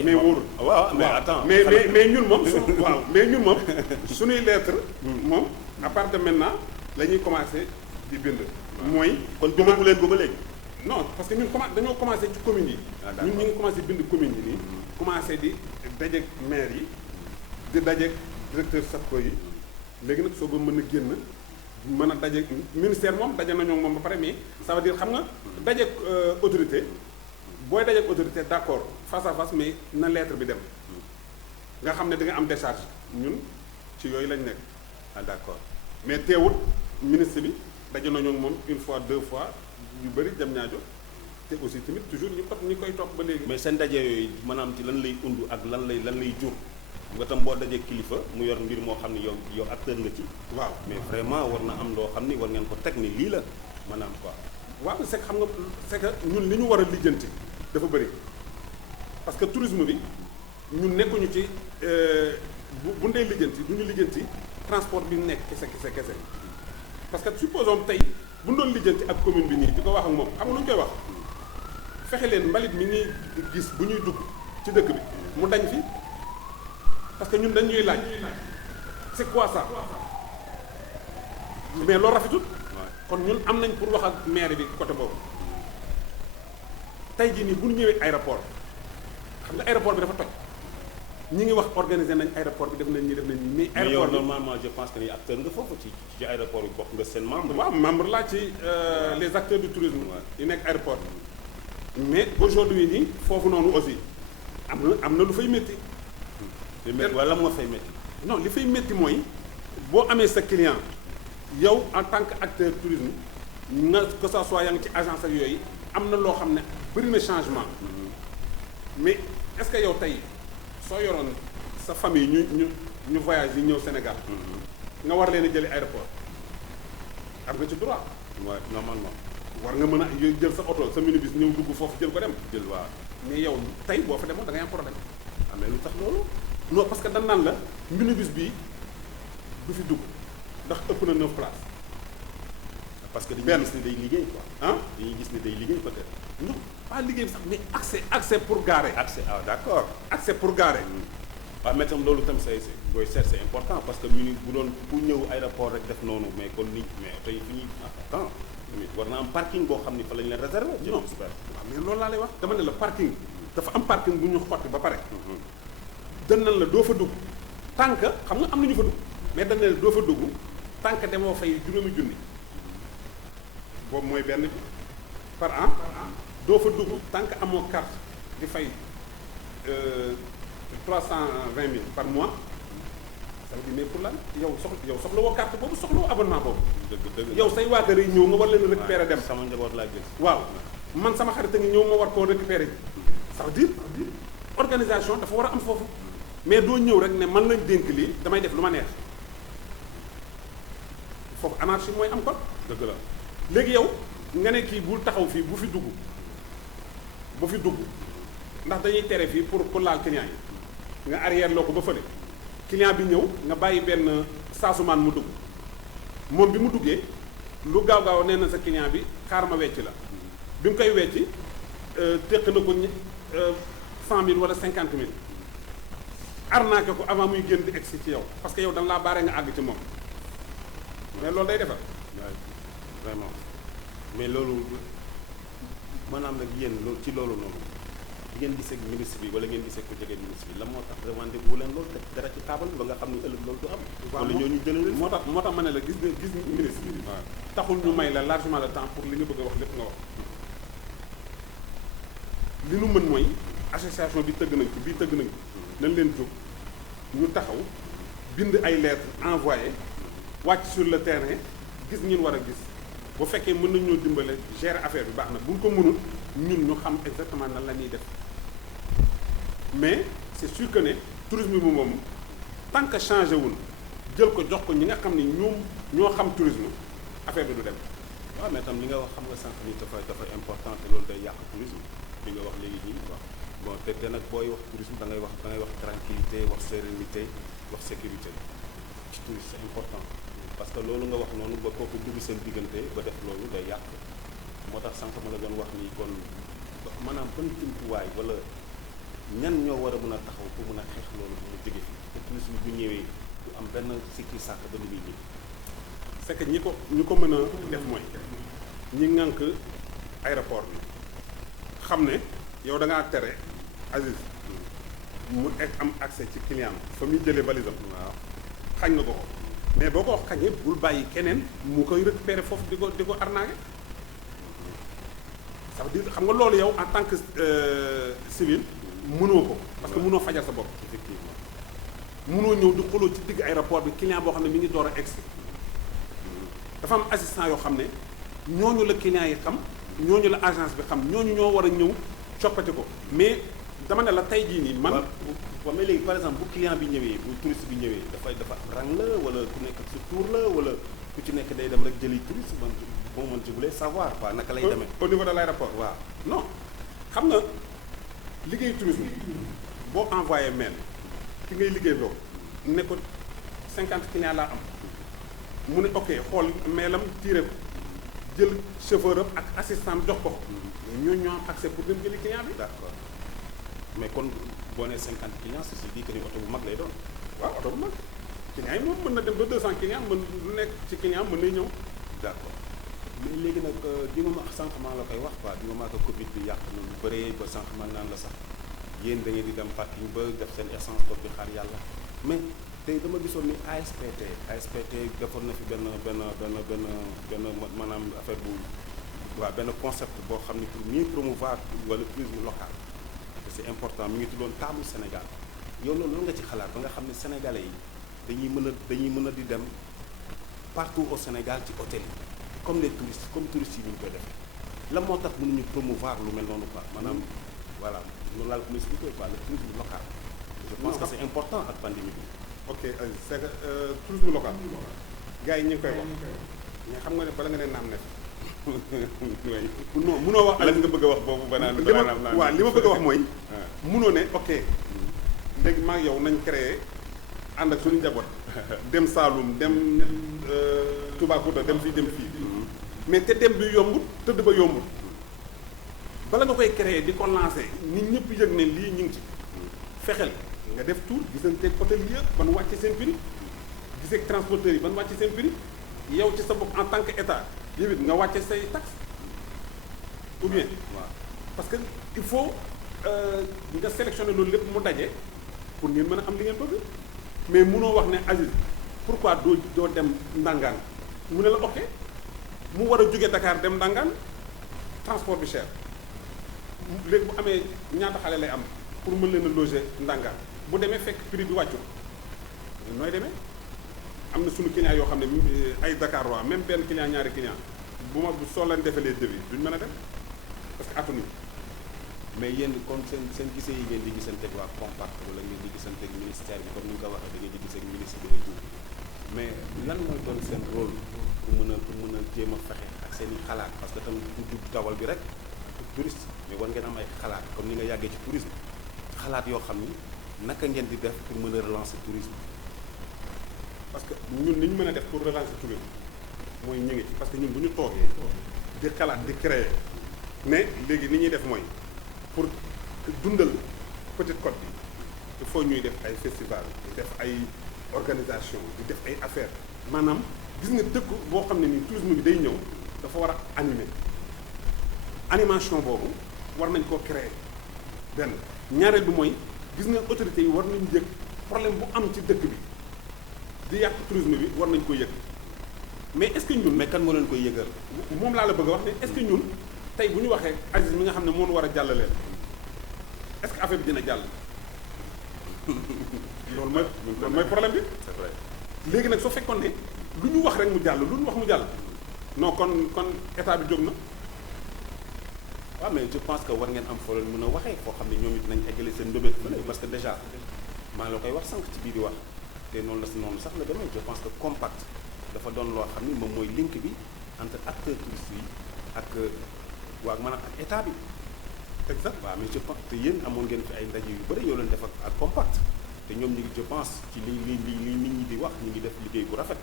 mais wóorul. waaw mais attends mais ñun moom waaw mais ñun moom suñuy lettre moom à partir de maintenant la ñuy commencé di bind. mooy kon bindagu leen ko ba léegi. non parce que ñun dañoo commencé ci communes yi. ñun ñu ngi commencé bind communes yi nii. commencé di dajeeg maire yi di dajeeg directeur SAPCO yi léegi nag soo ko mën a génn mën a dajeeg ministère moom daje nañoo moom ba pare mais ça veut dire xam nga dajeeg autorité booy dajeeg autorité d'accord face à face mais na lettre bi dem nga xam ne da nga am décharge ñun ci yooyu lañ nekk. ah d'accord mais teewut ministre bi daje nañoo moom une fois deux fois yu bëri jam ñaajo te aussi tamit toujours ñu koy topp ba léegi. mais seen daje yooyu maanaam ci lan lay undu ak lan lay jur nga tam boo dajee kilifa mu yor mbir moo xam ne yow acteur nga ci. waaw mais vraiment war na am loo xam ni war ngeen ko teg ni lii la maanaam quoi. waaw c'est que xam nga c'est que ñun li ñu war a lijjanti dafa bëri parce que tourisme bi ñun nekkuñu ci bu ndee lijjanti du ñu lijjanti transport bi nekk kese parce que supposons tey bu ñu doon lijjanti ak commune bi nii di ko wax ak moom xam nga lu ñu koy wax fexe leen mbalit mi ñuy gis bu ñuy dugg ci dëkk bi mu dañ fi parce que ñun dañ ñuy laaj c'est quoi ça mais loolu rafetul kon ñun am nañ pour wax ak maire bi côté boobu tey jii nii bu ñu ñëwee aéroport xam nga aéroport bi dafa toj ñi ngi wax organiser nañ aéroport bi def nañ ñi def nañ ñi mais aéroport bi normalement je pense que ni acteur nga foofu ci aéroport bi bokk nga seen membre. waaw membre laa ci les acteurs du tourisme yi nekk aéroport mais aujourd'hui nii foofu noonu aussi am na lu fay métti wala moo fay métti. non li fay métti mooy boo amee sa client yow en tant que acteur tourisme nga que ça soit yaa ngi ci agence ak yooyu am na loo xam ne bëri na changement mais est-ce que yow tey soo yoroon sa famille ñu voyage yi ñëw Sénégal nga war leen a jëli aéroport am nga ci droit. waaw normalement. war nga mën a jël sa oto sa minibus ñëw dugg foofu jël ko dem. jël waaw mais yow tey boo fa demoon da ngay am problème. mais lu tax loolu. non parce que dañ naan la minibus bii du fi dugg ndax ëpp na 9 places. parce que dañuy gis ni day liggéey quoi. ah dañuy gis ni day liggéey peut-être. non pas liggéey sax mais accès pour garer. accès d'accord. accès pour garer. waaw mais tam loolu tam c'est booy seet c'est important parce que mini bu doon ku ñëw aéroport rek def noonu mais kon nit mais tey fi ñuy attends war na am parking boo xam ni fa lañ leen réservé. non waaw mais loolu laa lay wax dama ne la parking dafa am parking bu ñu xotti ba pare. dañ nan la doo fa dugg tant que xam nga am na ñu fa dugg mais dañ ne la doo fa dugg tant que demoo fay juróomi junni boobu mooy benn bi par an doo fa dugg tant que amoo carte di fay 320 000 par mois ça veut dire mais pour lan yow soxla woo carte boobu soxla woo abonnement boobu. dëgg yow say waa kër yi ñëw nga war leen récupérer dem. sama njaboot laa gis. waaw man sama xarit a ngi ñëw ma war koo récupérer ça veut dire organisation dafa war a am foofu mais doo ñëw rek ne man lañ dénk lii damay def lu ma neex foofu anarchie mooy am kon. dëgg la léegi yow nga ne kii bul taxaw fii bu fi dugg ndax dañuy tere fii pour laal client yi nga arrière loo ko ba fële client bi ñëw nga bàyyi benn saasumaan mu dugg moom bi mu duggee lu gaaw nee na sa client bi xaar ma wecc la bi mu koy wecci téq na ko 100 000 wala 50 000 arnaqué ko avant muy génn di egsi ci yow parce que yow dañ laa baare nga àgg ci moom mais loolu day defar. waaw vraiment mais loolu maanaam nag yéen loolu ci loolu noonu ngeen gisee ak ministre bi wala ngeen gisee ko jege ministre bi la moo tax demandé wu leen loolu te dara ci taabal ba nga xam ne ëllëg loolu du am. wala ñooñu jëlee leen moo tax ma ne la gis ministre bi. waaw taxul ñu may la largement le temps pour li nga bëgg a wax lépp nga wax. li nu mën mooy association bi tëgg nañ ko bii tëgg nañ ko. nañ leen jóg ñu taxaw bind ay lettres envoyé wàcc sur le terrain gis ñin war a gis bu fekkee mën nañ ñoo dimbale gérer affaire bi baax na bu ñu ko mënul ñun ñu xam exactement nan la ñuy def mais c'est sûr que ne tourisme bi moom tant que changé wul jël ko jox ko ñi nga xam ne ñoo xam tourisme affaire bi du dem. waaw mais tam li nga wax xam nga sànq ni dafa important te loolu day yàq tourisme li nga wax léegi nii waaw bon te nag booy wax tourisme da ngay wax tranquillité wax sérénité wax sécurité ci tourisme c'est important parce que loolu nga wax noonu ba kooku dugg seen diggante ba def loolu day yàq moo tax sànq ma la doon wax ni kon maanaam ban jumtuwaay wala ñan ñoo war a mën a taxaw pour mën a xeex loolu bu mu jóge fi te tourisme bu ñëwee du am benn sikki sàkk ba ni muy ñëw. c'est que ñi ko mën a def mooy ñi ŋànk aéroport bi xam ne yow da ngaa tere Aziz mu am accès ci client fa muy jëlee valise am. waaw xañ nga ko mais boo ko wax xañee bul bàyyi keneen mu koy récupérer foofu di ko arnaquer ça veut dire xam nga loolu yow en tant que civil mënoo ko parce que mënoo fajal sa bopp. effectivement mënoo ñëw di xuloo ci digg aéroport bi client boo xam ne mi ngi door a egsi dafa am assistant yoo xam ne ñooñu la client yi xam ñooñu la agence bi xam ñooñu ñoo war a ñëw coppati ko mais dama ne la tey jii nii man. waaw mais léegi par exemple bu client bi ñëwee bu touriste bi ñëwee dafa rang la wala ku nekk sa tour la wala ku ci nekk day dem rek jëli touriste man je voulais savoir quoi naka lay demee. au niveau de l'aéroport waaw non xam nga liggéey tourisme boo envoyé mail ki ngay liggéey loo ne ko 50 clients laa am mu ne ok xool mailam tiré ko jël chauffeur am ak assistant jox ko ñooñu ñoo am accès pour dem jëli client bi. d'accord mais kon boo nee 50 clients c'est dit que ni oto bu mag lay doon. waaw oto bu mag clients yi moom mën na dem ba 200 clients mën lu nekk ci client mën na ñëw. d'accord mais léegi nag di nga ma sànq maa la koy wax quoi di nga maa ko Covid bi yàq na lu bëree ba sànq man naan la sax yéen da ngeen di dem parking ba def seen essence toog di xaar yàlla mais tey dama gisoon ni ASPT defoon na fi benn maanaam affaire bu waaw benn concept boo xam ni pour mieux promouvoir wala tourisme local c'est important mi ngi tuddoon taamu Sénégal yow loolu nga ci xalaat ba nga xam ne sénégalais yi dañuy mën a di dem partout au Sénégal ci hôtel yi comme les touristes comme touristes yi ñu koy defee la moo tax mënuñu promouvoir lu mel noonu quoi maanaam voilà loolu laa ko mën expliquer quoi le tourisme local. je pense que c'est important ak pandémie bi. ok c'est que tourisme local gars yi ñu ngi koy wax mais xam nga ne bala nga ne naam ne non munoo wax lan nga bëgg a wax boobu ba naan waaw li ma bëgg a wax mooy munoo ne ok léegi maa ngi yow nañ créé ànd ak suñu njaboot dem Saloum dem Toubacouta dem fii mais te dem bi yombut tëdd ba yombut bala nga koy créé di ko lancé nit ñëpp yëg ne lii ñu ngi ci fexeel nga def tour gisanteeg hôtel yi yëpp ban wàcce seen prix giseeg transporteurs yi ban wàcce seen prix yow ci sa bopp en tant que état yow it nga wàcce say taxe ou bien waaw parce que il faut nga sélectionner loolu lépp mu daje pour ngeen mën a am li ngeen bëgg mais munoo wax ne Aziz pourquoi doo dem Ndangaan mu ne la ok mu war a jóge Dakar dem Ndangaan transport bi cher léegi bu amee ñaata xale lay am pour mën leen a loger Ndangaan bu demee fekk prix bi wàccu nooy demee am na suñu client yoo xam ne ay Dakar waa même benn client ñaari client bu ma soo leen defee les devis duñ mën a def parce que attanu mais yéen kon seen gisee yi ngeen di gisanteeg waa compact wala ngeen di gisanteeg ministère bi comme ni nga ko waxee da ngeen di gisee ak ministre bi tout mais lan mooy doon seen rôle pour mën a jéem a fexe ak seen i xalaat parce que tam du dawal bi rek touriste mais war ngeen am ay xalaat comme ni nga yàggee ci tourisme xalaat yoo xam ni naka ngeen di def pour mën a relancer tourisme. parce que ñun ni ñu mën a def pour relancer tourisme mooy ñu ngi ci parce que ñun bu ñu toogee di xalaat di créer mais léegi ni ñuy def mooy pour dundal Petite Côte bi il faut ñuy def ay festival di def ay organisation di def ay affaires maanaam gis nga dëkk boo xam ne nii tourisme bi day ñëw dafa war a animer animation boobu war nañ koo créer benn ñaareel bi mooy gis nga autorités yi war nañu yëg problème bu am ci dëkk bi di yàq tourisme bi war nañ ko yëg mais est-ce que ñun mais kan moo leen koy yëgal. moom laa la bëgg a wax ne est-ce que ñun tey bu ñu waxee Aziz mi nga xam ne moo war a jàllaleel est-ce que affaire bi dina jàll loolu mooy problème bi. c'est vrai léegi nag soo fekkoon ne lu ñu wax rek mu jàll lu ñu wax mu jàll non kon état bi jóg na. waaw mais je pense que war ngeen am foo leen mën a waxee foo xam ne ñoom it nañ eggale seen mbébét parce que déjà maa la koy wax sànq ci biir di wax te noonu sax la demee je pense que compact dafa doon loo xam ni moom mooy link bi entre acteurs touristes yi ak waa maanaam ak état bi. exact waaw mais je pense te yéen amoon ngeen fi ay ndaje yu bëri yoo leen def ak compact te ñoom ñu ngi je pense ci li nit ñi di wax ñu ngi def liggéey bu rafet.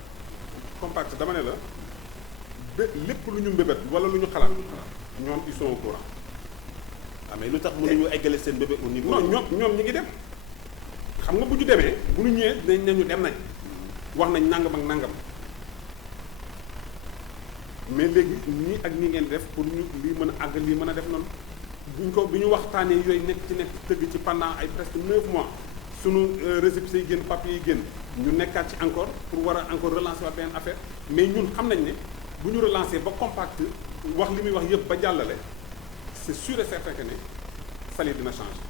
compact dama ne la lépp lu ñu mbébét wala lu ñu xalaat ñoom ils sont au courant. ah mais lu tax mënuñu eggale seen bébé au niveau. non ñoom ñi ngi dem xam nga bu ñu demee bu ñu ñëwee dañ nañu dem nañ wax nañ nangam ak nangam mais léegi nii ak nii ngeen def pour ñu lii mën a àgg lii mën a def noonu bi ñu waxtaanee yooyu nekk tëgg ci pendant ay presque 9 mois sunu récépissé yi génn papier yi génn ñu nekkaat ci encore pour war a encore relancer waat benn affaire mais ñun xam nañ ne bu ñu relancer ba compact wax li muy wax yëpp ba jàllale c'est sûr et certain que ne Saly dina changer.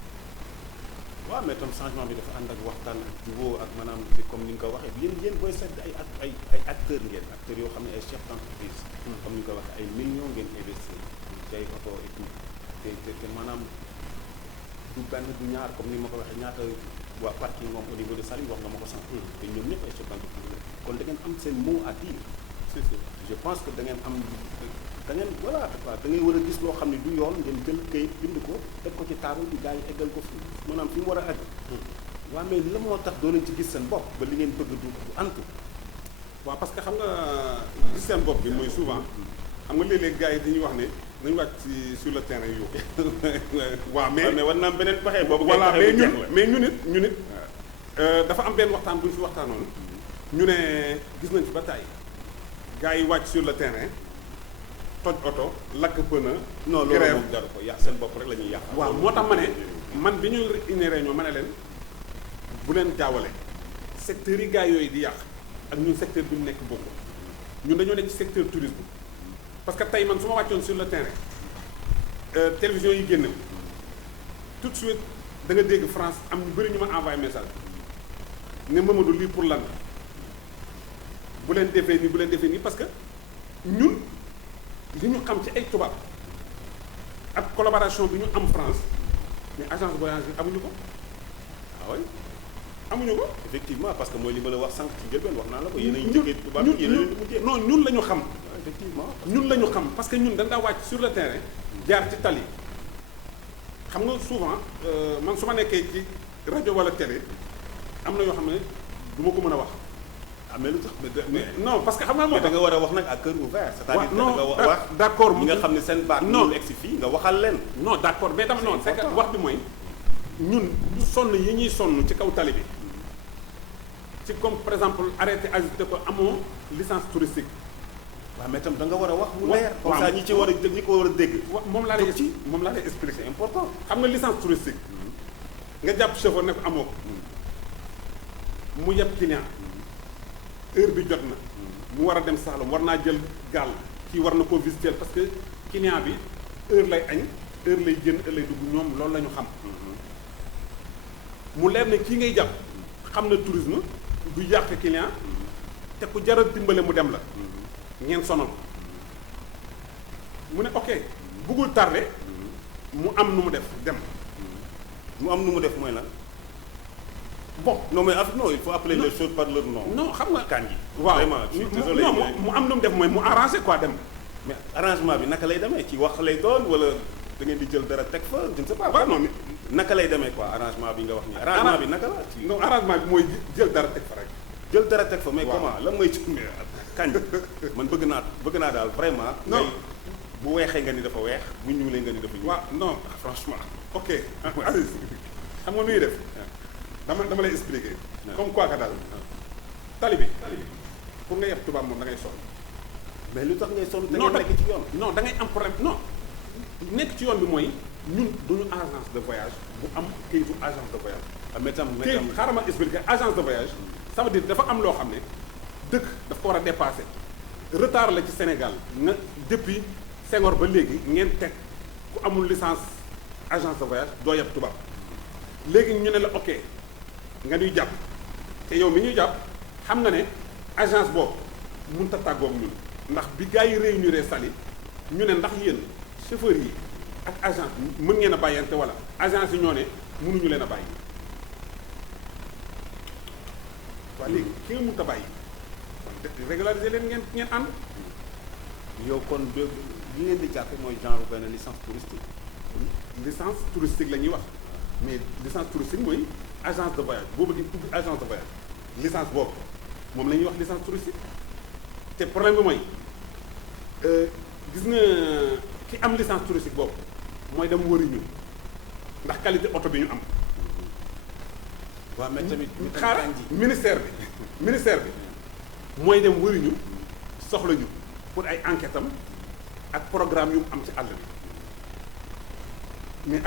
waaw mais tam changement bi dafa ànd ak waxtaan ak jubóo ak maanaam comme ni nga ko waxee yéen booy seet ay acteurs ngeen acteurs yoo xam ne ay chefs d'entreprise. comme ni nga ko waxee ay millions ngeen investir ci ay oto et tout te maanaam du benn du ñaar comme ni ma ko waxee ñaata waa parking moom au niveau de Saly wax nga ma ko sànq. te ñoom ñëpp ay chefs d'entreprise kon da ngeen am seen mot à dire. c'est sûr je pense que da ngeen am da ngeen voilà da ngay war a gis loo xam ne du yoon ngeen jël kayit bind ko teg ko ci table bi gars yi eggal ko fi maanaam fi mu war a àgg. waaw mais la moo tax doo leen ci gis seen bopp ba li ngeen bëgg du antu. waaw parce que xam nga gis seen bopp bi mooy souvent xam nga léeg-léeg gars yi dañuy wax ne nañu wàcc ci sur le terrain yu waaw mais war naa am beneen pexe boobu. voilà mais ñu nit dafa am benn waxtaan bu ñu fi waxtaanoon ñu ne gis nañ fi ba tàyyi gars yi wàcc sur le terrain toj oto lakk pneu. non loolu moom jaru ko yàq seen bopp rek la ñuy yàq. waaw moo tax ma ne man bi ñu une réunion ma ne leen bu leen jaawale secteurs yi gars yooyu di yàq ak ñun secteur bi ñu nekk bokk ñun dañoo nekk ci secteur tourisme parce que tey man su ma wàccoon sur le terrain télévision yi génne tout de suite da nga dégg France am ñu bëri ñu ma envoyé message ne Mamadou lii pour lan bu leen defee nii bu leen defee nii parce que ñun li ñu xam ci ay tubaab ak collaboration bi ñu am France mais agence voyage bi amuñu ko. ah oui amuñu ko. effectivement parce que mooy li ma la wax sànq ci njëlbeen wax naa la ko. yéen a ngi jógee tubaab yi yéen a leen di mujjee. non ñun la ñu xam. effectivement ñun la ñu xam parce que ñun dañ daa wàcc sur le terrain jaar ci tali xam nga souvent man su ma nekkee ci rajo wala télé am na yoo xam ne du ma ko mën a wax. ah mais lu tax mais non parce que xam nga moo da tax nga war a wax nag à cœur ouvert. c'est-à-dire que da nga wax d'accord ñi nga xam ne seen baat. non ñu egg si fii nga waxal leen. non d'accord mais tamit non c'est que wax bi mooy ñun du sonn yi ñuy sonn ci kaw tali bi ci comme par exemple arrêté ajouté ko amoo licence touristique. waaw mais tam da nga war a wax mu wa- leer. comme waaw ça ñi ci war a ñi ko war a dégg. moom laa lay moom laa lay expliquer. c'est important. xam nga licence touristique nga jàpp chauffeur ne ko amoo ko mu yeb client heure bi jot na mu war a dem Saalum war naa jël gaal kii war na koo visiter parce que client bi heure lay añ heure lay génn heure lay dugg ñoom loolu la ñu xam mu leer ne kii ngay jàpp xam na tourisme du yàq client te ku jaral dimbale mu dem la ngeen sonal mu ne ok buggul tardé mu am nu mu def dem mu am nu mu def mooy lan. bon non mais non il faut appeler les choses par leur nom. non xam nga Kandji. waaw vraiment je suis désolé non mais mu am nu mu def mooy mu arrangé quoi dem mais arrangement bi naka lay demee ci wax lay doon wala da ngeen di jël dara teg fa je ne sais pas. waaw non naka lay demee quoi arrangement bi nga wax nii. arrangement bi naka la ci. non arrangement bi mooy jël dara teg fa rek jël dara teg fa mais waaw. comment lan mooy ci Kandji man bëgg naa daal vraiment. Non. ngay bu weexee nga ni dafa weex bu ñuulee nga ni dafa ñuul. waaw non franchement ok Aziz xam nga nuy def dama lay expliquer comme quoi que daal tali bi pour nga yeb tubaab moom da ngay sonn mais lu tax ngay sonn te non ngeen nekk ci yoon. non da ngay am problème non nekk ci yoon bi mooy ñun duñu agence de voyage bu am kayitu agence de voyage ah mais tam mais kayit tam xaaral ma expliquer agence de voyage ça veut dire dafa am loo xam ne dëkk daf ko war a dépasser retard la ci Sénégal nga depuis Senghor ba léegi ngeen teg ku amul licence agence de voyage doo yeb tubaab léegi ñu ne la ok nga ñuy jàpp te yow mi ñuy jàpp xam nga ne agence boobu mënut a tàggoog ñun ndax bi gars yi réunir Saly ñu ne ndax yéen chauffeurs yi ak agence mën ngeen a bàyyante wala agence yi ñoo ne mënuñu leen a bàyyi waaw léegi ki nga mënut a bàyyi kon régulariser leen ngeen ànd yow kon li ngeen di jàppe mooy genre benn licence touristique. licence touristique la ñuy wax mais licence touristique mooy agence de voyage boo bëggee ubbi agence de voyage licence boobu moom la ñuy wax licence touristique te problème bi mooy gis nga ki am licence touristique boobu mooy dem wëri ñu ndax qualité oto bi ñu am. waaw mais tamit xaaral ministère bi mooy dem wëri ñu soxla ñu pour ay enquête am ak programme yu mu am ci àll bi mais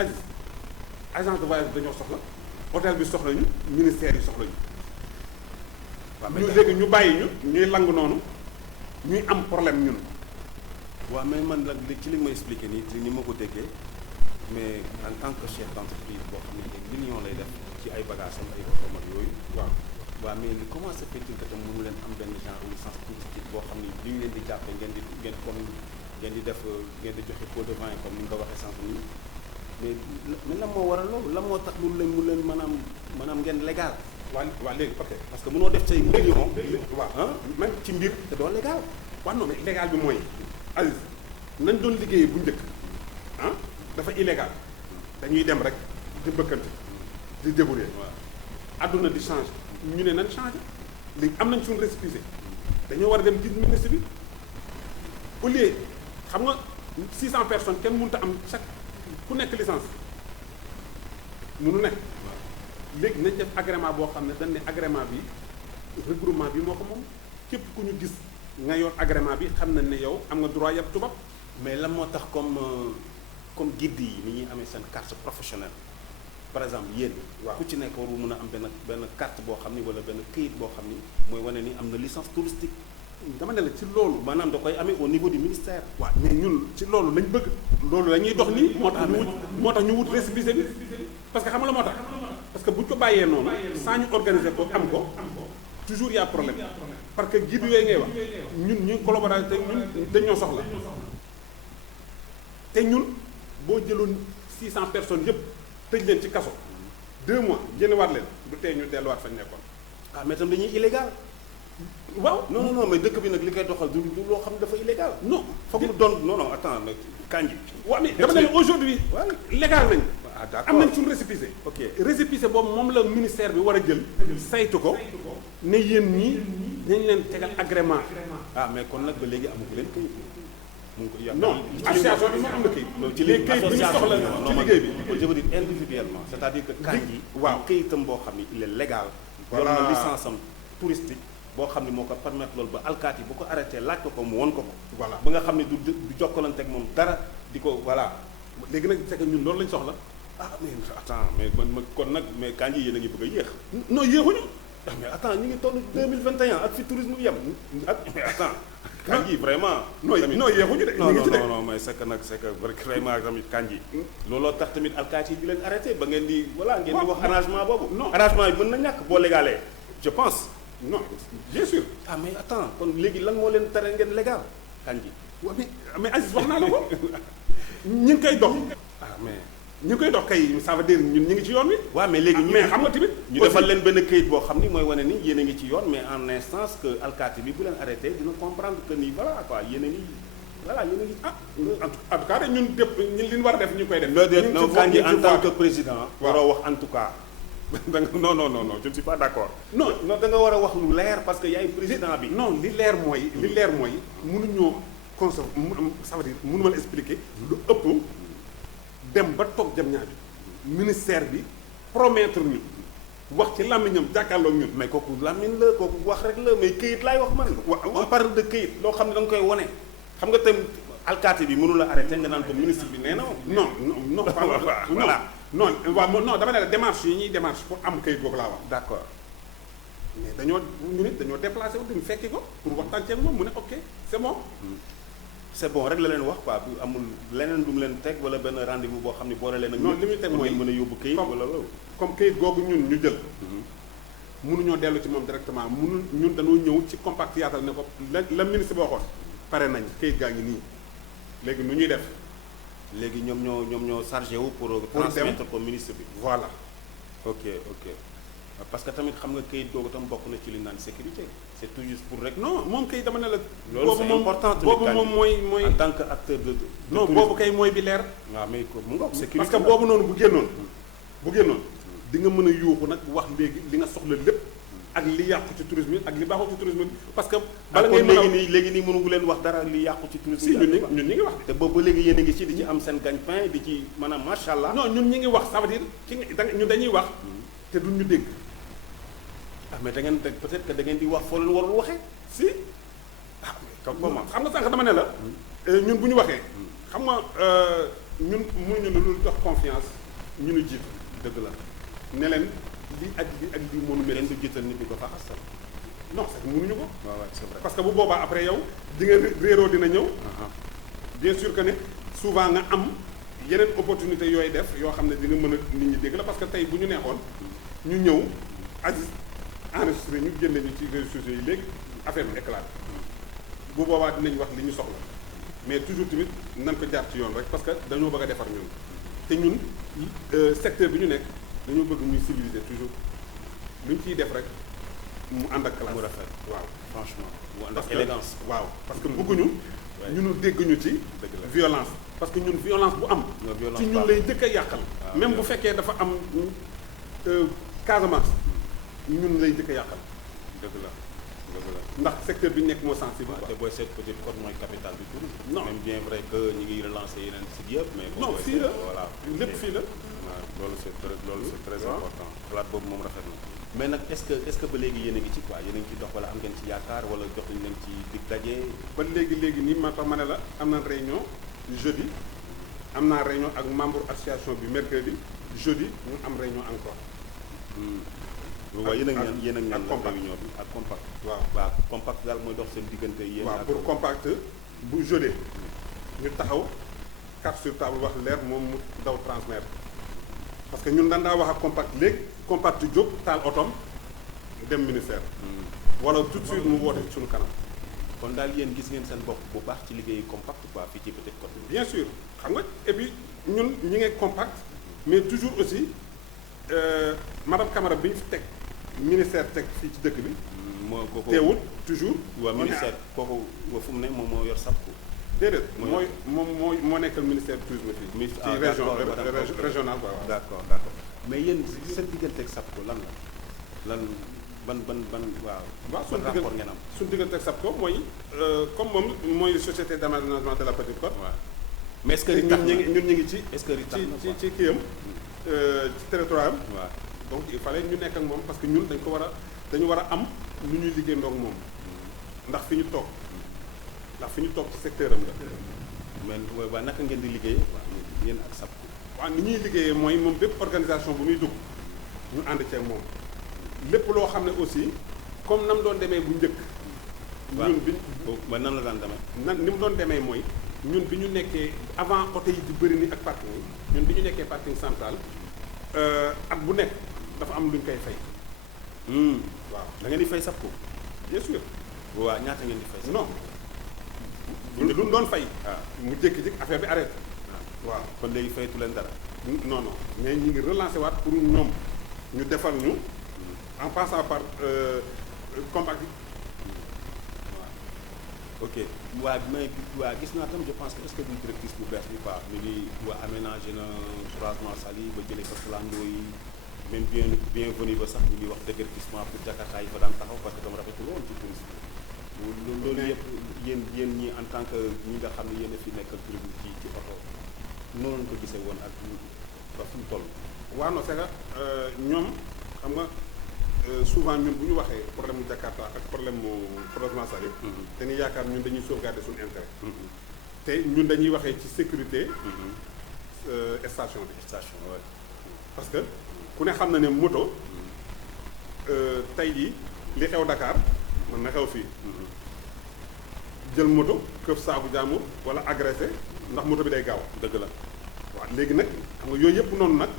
agence de voyage bi dañoo soxla hôtel bi soxla ñu ministère yi soxla ñu. waaw ñu léegi ñu bàyyi ñu ñuy lang noonu ñuy am problème ñun. waaw mais man nag ci li ma expliqué nii ci ni ma ko déggee mais en tant que chef d'entreprise boo xam ne ay millions lay def ci ay bagages am ay oto ak yooyu. waaw waaw mais li comment se fait-il que tam mënu leen am benn genre licence touristique boo xam ni li ñu leen di jàppe ngeen di def ngeen di joxe pot de vin comme ni nga ko waxee sànq nii mais lan moo waral loolu lan moo tax mu leen maanaam ngeen légal. waa léegi ok parce que mënoo def say millions. waaw ah même ci mbir te doo légal. waaw non mais légal bi mooy Aziz nañ doon liggéeyee bu njëkk dafa illégal dañuy dem rek di bëkkante di débrouiller waaw àdduna di changer ñu ne nañ changer léegi am nañ suñu récépissé dañoo war a dem gis ministre bi au lieu xam nga 600 personnes kenn mënut a am chaque ku nekk licence mënu nekk léegi nañ def agrément boo xam ne dañ ne agrément bi regroupement bi moo ko moom képp ku ñu gis nga yor agrément bi xam nañ ne yow am nga droit yab tubaab. mais lan moo tax comme guide yi ni ñuy amee seen carte professionnelle par exemple yéen. waaw ku ci nekk warul mën a am benn carte boo xam ni wala benn këyit boo xam ni mooy wane ni am na licence touristique. dama ne la ci loolu. maanaam da koy amee au niveau du ministère. waaw mais ñun ci loolu lañ bëgg. loolu la ñuy dox nii moo tax ñu wut récépissé bi parce que xam nga la moo tax parce que bu ñu ko bàyyee noonu saa ñu organiser ko am ko toujours y a problème parce que guide yooyu ngay wax ñun ñu collaborer te ñun dañoo soxla te ñun boo jëloon 600 personnes yëpp tëj leen ci kaso 2 mois génnewaat leen du tee ñu delluwaat fañ nekkoon. ah mais tam dañuy illégal. waaw non mais dëkk bi nag li koy doxal du loo xam ne dafa illégal. non foog mu doon non attends nag kanji. waaw mais dama ne aujourd'hui légal nañ. ah d'accord am nañ suñu récépissé. ok récépissé boobu moom la ministère bi war a jël. saytu ko ne yéen ñii nañ leen tegal agrément. ah mais kon nag ba léegi amagu leen këyit. mu ngi ko yàq non association bi moo am na këyit. ci les këyit bi ñu soxla ci liggéey bi. je veux dire individuellement c'est-à-dire que kanji. waaw këyitam boo xam ni il est légal. voilà yor na licence am touristique. boo xam ni moo ko permettre loolu ba alkaati bu ko arrêté laaj ko mu won ko ko. voilà ba nga xam ne du jokkalante ak moom dara di ko voilà. léegi nag c'est que ñun loolu lañ soxla. ah mais attends mais man kon nag mais kanji yéen a ngi bëgg a yéex. non yéexuñu. ah mais attends ñu ngi toll 2021 ak fi tourisme bi yem. ak mais attends. kanji vraiment. non yéexuñu de. non non non mais c'est que nag c'est que vraiment tamit kanji. looloo tax tamit alkaati yi di leen arrêté ba ngeen di voilà ngeen di wax arrangement boobu. non arrangement bi mën na ñàkk boo légalee je pense. non bien sûr. ah mais attends kon léegi lan moo leen tere ngeen légal kanji. waaw mais Aziz wax naa la ko ñu ngi koy dox. ah mais. ñu ngi koy dox kay ça veut dire ñun ñu ngi ci yoon wi. waaw mais léegi mais xam nga tamit. ñu defal leen benn këyit boo xam ni mooy wane ni yéen a ngi ci yoon mais en instance que alkaati bi bu leen arrêté dina comprendre que ni voilà quoi yéen a ngi voilà yéen a ngi ah en tout cas de ñun dépp ñun li ñu war a def ñu ngi koy def. non kanji en tant que président. waaw waroo wax en tout cas. non je ne suis pas d'accord. non da nga war a wax lu leer parce que yaay président bi. non li leer mooy mënuñoo conserver ça veut dire mënu ma la expliquer lu ëpp dem ba toog jam ñaa bi ministère bi promettre ñu wax ci làmmiñam jàkkaarloog ñun. mais kooku làmmiñ la kooku wax rek la mais këyit laay wax man. on parle de këyit loo xam ne da nga koy wone xam nga tam alkaati bi mënu la arrêté nga naan ko ministre bi nee na. non voilà. non dama ne la démarche yi ñuy démarche pour am kayit googu laa wax. d'accord mais dañoo déplacé wu dem fekki ko pour waxtaan ceeg moom mu ne ok c'est bon. c'est bon rek la leen wax quoi bu amul leneen lu mu leen teg wala benn rendez-vous boo xam ne boole leen ak. non li muy teg mooy mën a yóbbu kayit wala loolu. comme kayit googu ñun ñu jël. mënuñoo dellu ci moom directement ñun dañoo ñëw ci compact yaatal ne ko la ministre bi waxoon pare nañ kayit gaa ngi nii léegi nu ñuy def. léegi ñoom ñoo chargé wu pour transmettre ko ministre bi. voilà. ok parce que tamit xam nga kayit googu tam bokk na ci li naan sécurité c'est tout juste pour rek. non moom kay dama ne la. loolu c'est important boobu moom mooy en tant que acteur de. non boobu kay mooy bi leer. waaw mais ko mu ngoog sécurité parce que boobu noonu bu génnoon di nga mën a yuuxu nag wax léegi li nga soxla lépp ak li yàqu ci tourisme bi ak li baaxul ci tourisme bi parce que. bala ngay mën a léegi nii mënu leen wax dara li yàqu ci tourisme si ñun ñi ngi wax. te boobu ba léegi yéen a ngi ci di ci am seen gagne-pain di ci maanaam macha allah. non ñun ñi ngi wax ça veut dire ñun dañuy wax te duñ ñu dégg. ah mais da ngeen peut-être que da ngeen di wax foo leen warul waxee. si comment xam nga sànq dama ne la. ñun bu ñu waxee. xam nga ñun mënuñu lu jox confiance ñu nu jiitu. dëgg la ne leen lii ak lii mënu mel. kenn du jiital nit ñi ko fa xasal. non c'est que mënuñu ko. waaw c'est vrai parce que bu boobaa après yow di nga réeroo dina ñëw. bien sûr que ne souvent nga am yeneen opportunité yooyu def yoo xam ne di nga mën a nit ñi dégg la parce que tey bu ñu neexoon ñu ñëw Aziz enregistré ñu génne ñu ci réseaux sociaux yi léegi affaire bi éclate bu boobaa dinañ wax li ñu soxla mais toujours tamit nan ko jaar ci yoon rek parce que dañoo bëgg a defar ñun te ñun secteur bi ñu nekk dañoo bëgg muy civiliser toujours lu ñu ciy def rek mu ànd ak classe mu rafet waaw franchement mu ànd parce ak que élégance waaw parce que bëgguñu ñunu dégg ñu ci violence parce que ñun violence bu am ci ñun lay jëkk a yàqal même bu fekkee dafa am Casamance ñun lay jëkk a yàqal. dëgg la dëgg la. ndax secteur bi ñu nekk moo sensible waaw quoi. te booy seet Petite Côte mooy capitale du tourisme. Non. même bien vrai que ñu ngi relancer yeneen sites yëpp. mais non booy fii seet, la voilà. lépp fii la. waaw loolu c'est très waaw. important xalaat boobu moom rafet na mais nag est-ce que ba léegi yéen a ngi ci quoi yéen a ngi ci dox wala am ngeen ci yaakaar wala jox nañ leen ci dig daje. ba léegi nii ma tax ma ne la am na réunion jeudi am naa réunion ak membre association bi mercredi jeudi ñu am réunion encore. waaw yéen ak ñan yéen ak ak ñan la compact. réunion bi ak compact. waaw waaw compact daal mooy dox seen diggante yéen. waaw ak pour compact bu jeudi ñu taxaw carte sur table wax leer moom mu daw transmettre parce que ñun dañ daa wax ak compact léegi compact jóg taal otom dem ministère. wala tout de suite mu woote ci suñu kanam. kon daal yéen gis ngeen seen bopp bu baax ci liggéeyu compact quoi fii ci Petite Côte. bien sûr xam nga et puis ñun ñi ngi compact mais toujours aussi madame Camara bi ñu fi teg ministère teg fii ci dëkk bi moo kooku teewul toujours. waa ministère kooku fu mu ne moom moo yor SAPCO. déedéet mooy- moo nekkal ministère du tourisme fii. Ministre- ci ah, région d'accord, madame régional quoi waaw. d'accord mais yéen seen diggante ak SAPCO lan la lan ban waaw. waaw ban rapport ngeen am. suñu diggante ak SAPCO mooy comme moom mooy société d'aménagement de la Petite Côte. waaw mais est-ce que te li tax ñun ñu ngi ci. est-ce que li tax na quoi ci kiyam ci territoire am. waaw donc il fallait ñu nekk ak moom parce que ñun dañu war a am lu ñuy liggéey ndoog moom ndax fi ñu toog ci secteur am la. mais waa naka ngeen di liggéey yéen ak SAPCO. waaw ni ñuy liggéeyee mooy moom bépp organisation bu muy dugg ñu ànd ceeg moom lépp loo xam ne aussi comme nam doon demee bu njëkk. waaw ñun bi ba nan la daan demee. ni mu doon demee mooy ñun bi ñu nekkee avant oto yi di bëri ni ak parking yi ñun bi ñu nekkee parking central at bu nekk dafa am lu ñu koy fay. waaw da ngeen di fay SAPCO. bien sûr. waaw ñaata ngeen di fay SAPCO. non lu ñu doon fay. waaw mu jékki-jékki affaire bi arrêté. waaw kon léegi faytu leen dara. non mais ñu ngi relancé waat pour ñoom ñu defal ñu en passant par compact yi. ok mais gis naa tam je pense que est-ce que du directrice bu bees bi quoi mi ngi waa aménagé na croisement Saly ba jëlee fa Slando yi même bienvenue ba sax ñu ngi wax déguerpissement pour Jakarta yi fa daan taxaw parce que dama rafetlu woon ci tourisme loolu yëpp yéen ñi en tant que ñi nga xam ne yéen a fi nekkal tourisme ci oto noonu lañu ko gisee woon ak ba fu mu toll. waaw non c'est que ñoom xam nga souvent ñun bu ñu waxee problème mu Jakarta ak problème mu croisement Saly dañuy yaakaar ñun dañuy sauvegarder suñu intérêt. te ñun dañuy waxee ci sécurité station bi. station ouais. parce que ku ne xam na ne moto tey jii li xew Dakar mën na xew fii jël moto këf saabu jaamur wala agressé ndax moto bi day gaaw. dëgg la. waaw léegi nag xam nga yooyu yëpp noonu nag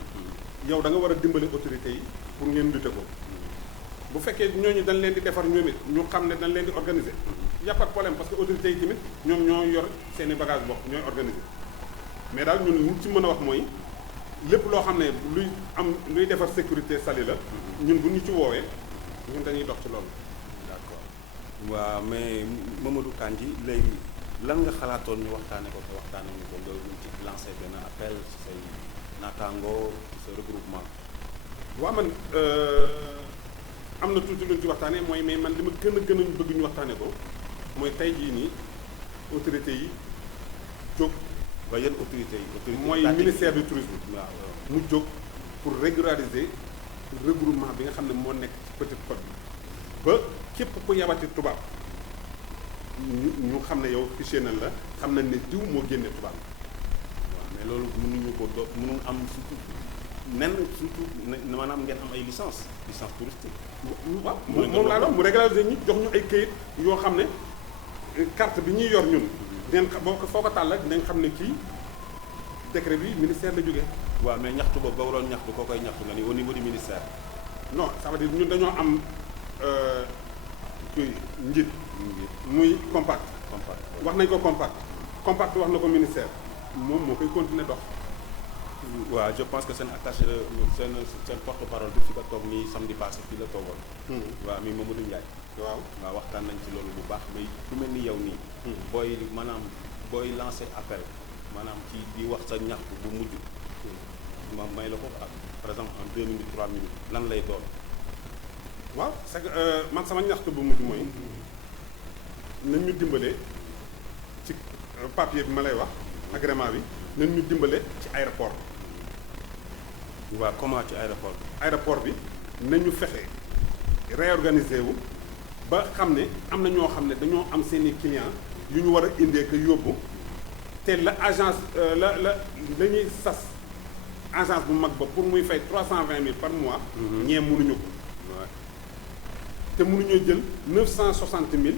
yow da nga war a dimbali autorités yi pour ngeen lutter ko bu fekkee ñooñu dañ leen di defar ñoom it ñu xam ne dañ leen di organiser y a pas de problème parce que autorités yi tamit ñoom ñoo yor seen i bagage bopp ñooy organiser mais daal ñun li ñu ci mën a wax mooy lépp loo xam ne luy defar sécurité Saly la ñun bu ñu ci woowee ñun dañuy dox ci loolu. d'accord waaw mais Mamadou Kandji léegi lan nga xalaatoon ñu waxtaane ko te waxtaane ñu ko nga ci lancé benn appel ci say naataango ci sa regroupement. waaw man am na tuuti luñ ci waxtaanee mooy mais man li ma gën a bëgg ñu waxtaane ko mooy tey jii nii autorités yi jóg. waaye yan autorités yi. mooy ministère du tourisme. waaw mu jóg pour régulariser regroupement bi nga xam ne moo nekk ci Petite Côte bi ba képp ku yabati tubaab ñu xam ne yow fichier nañ la xam nañ ne diw moo génne tubaab. waaw mais loolu mënuñu ko mënu am surtout maanaam ngeen am ay licence touristique. waaw moom laa doon mu régulariser ñi jox ñu ay këyit yoo xam ne carte bi ñuy yor ñun. dinañ xam boo ko foo ko tàll rek dinañ xam ne kii décret bi ministère la jógee. waaw mais ñaxtu boobu ba waroon ñaxtu koo koy ñaxtu nga ni au niveau du ministère. non ça veut dire ñun dañoo am kuy njiit. muy compact. wax nañ ko compact wax na ko ministère moom moo koy continuer dox. waaw je pense que seen attaché seen porte parole bi fi ko toog nii samedi passé fii la toogoon. waaw mi Mamadou Ndiaye. waaw waxtaan nañ ci loolu bu baax mais ku mel ni yow nii. booy lancé appel maanaam ci di wax sa ñaxtu bu mujj. ma may la ko ak par exemple en 2 minutes 3 minutes lan lay doon. waaw c'est que man sama ñaxtu bu mujj mooy nañ ñu dimbale ci papier bi ma lay wax agrément bi nañ ñu dimbale ci aéroport bi. waaw comment ci aéroport bi. aéroport bi nañu fexe réorganiser wu ba xam ne am na ñoo xam ne dañoo am seeni clients yu ñu war a indee ko yóbbu te la agence la ñuy sas agence bu mag ba pour muy fay 320 000 par mois. ñee mënuñu ko. te mënuñoo jël 960 000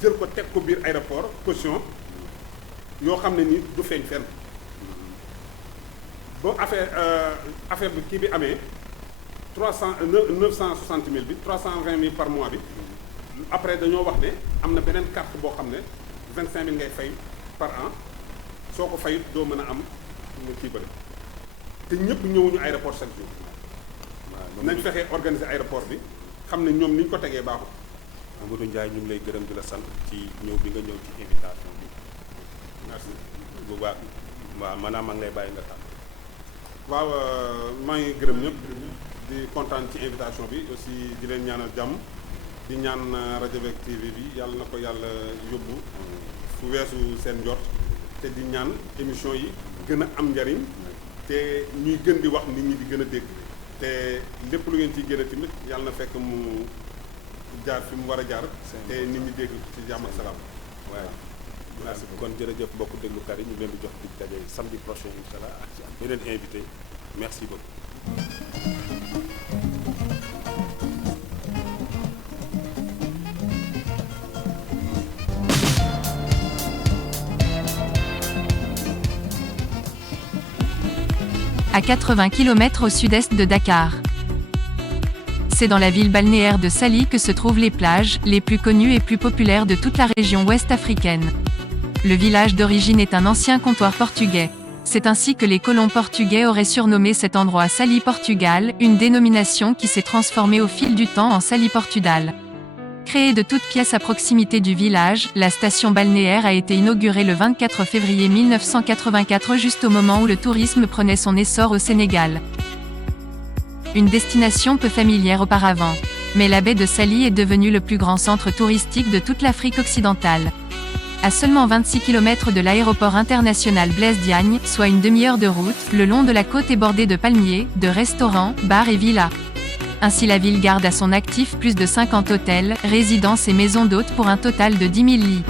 jël ko teg ko biir aéroport caution yoo xam ne ni du feeñ fenn ba affaire bi kii bi amee 960 000 bi 320 000 par mois bi après dañoo wax ne am na beneen carte boo xam ne 25 000 ngay fay par an soo ko fay doo mën a am lu kii bëri te ñëpp ñëwuñu aéroport chaque jour. waaw nañ fexe organiser aéroport bi. xam ne ñoom ni ñu ko tegee baaxul. Amadou Ndiaye ñu ngi lay gërëm di la sant ci ñëw bi nga ñëw ci invitation bi. merci bu baax waaw maanaam maa ngi lay bàyyi nga tànn. waaw maa ngi gërëm ñëpp di kontaan ci invitation bi aussi di leen ñaanal jàmm di ñaan rajo beeg TV bi yàlla na ko yàlla yóbbu fu weesu seen njort te di ñaan émission yi gën a am njariñ te ñuy gën di wax nit ñi di gën a dégg. te lépp lu ngeen ciy génne tamit yàlla na fekk mu jaar fi mu war a jaar te nit ñi dégg ci jàmm ak salaam. waaw merci kon jërëjëf mbokku déglukat yi ñu leen di jox dig daje samedi prochain incha allah ak ci beneen invité merci beaucoup. À 80 km au sud-est de Dakar. C'est dans la ville balnéaire de Saly que se trouvent les plages, les plus connues et plus populaires de toute la région ouest africaine. Le village d'origine est un ancien comptoir portugais. C'est ainsi que les colons portugais auraient surnommé cet endroit Saly Portugal, une dénomination qui s'est transformée au fil du temps en Saly Portudal. Créée de toutes pièces à proximité du village, la station balnéaire a été inaugurée le 24 février 1984 juste au moment où le tourisme prenait son essor au Sénégal. Une destination peu familière auparavant. Mais la baie de Saly est devenue le plus grand centre touristique de toute l'Afrique occidentale. À seulement 26 km de l'aéroport international Blaise Diagne, soit une demi-heure de route, le long de la côte est bordé de palmiers, de restaurants, bars et villas. Ainsi la ville garde à son actif plus de 50 hôtels, résidences et maisons d'hôtes pour un total de 10 000 lits.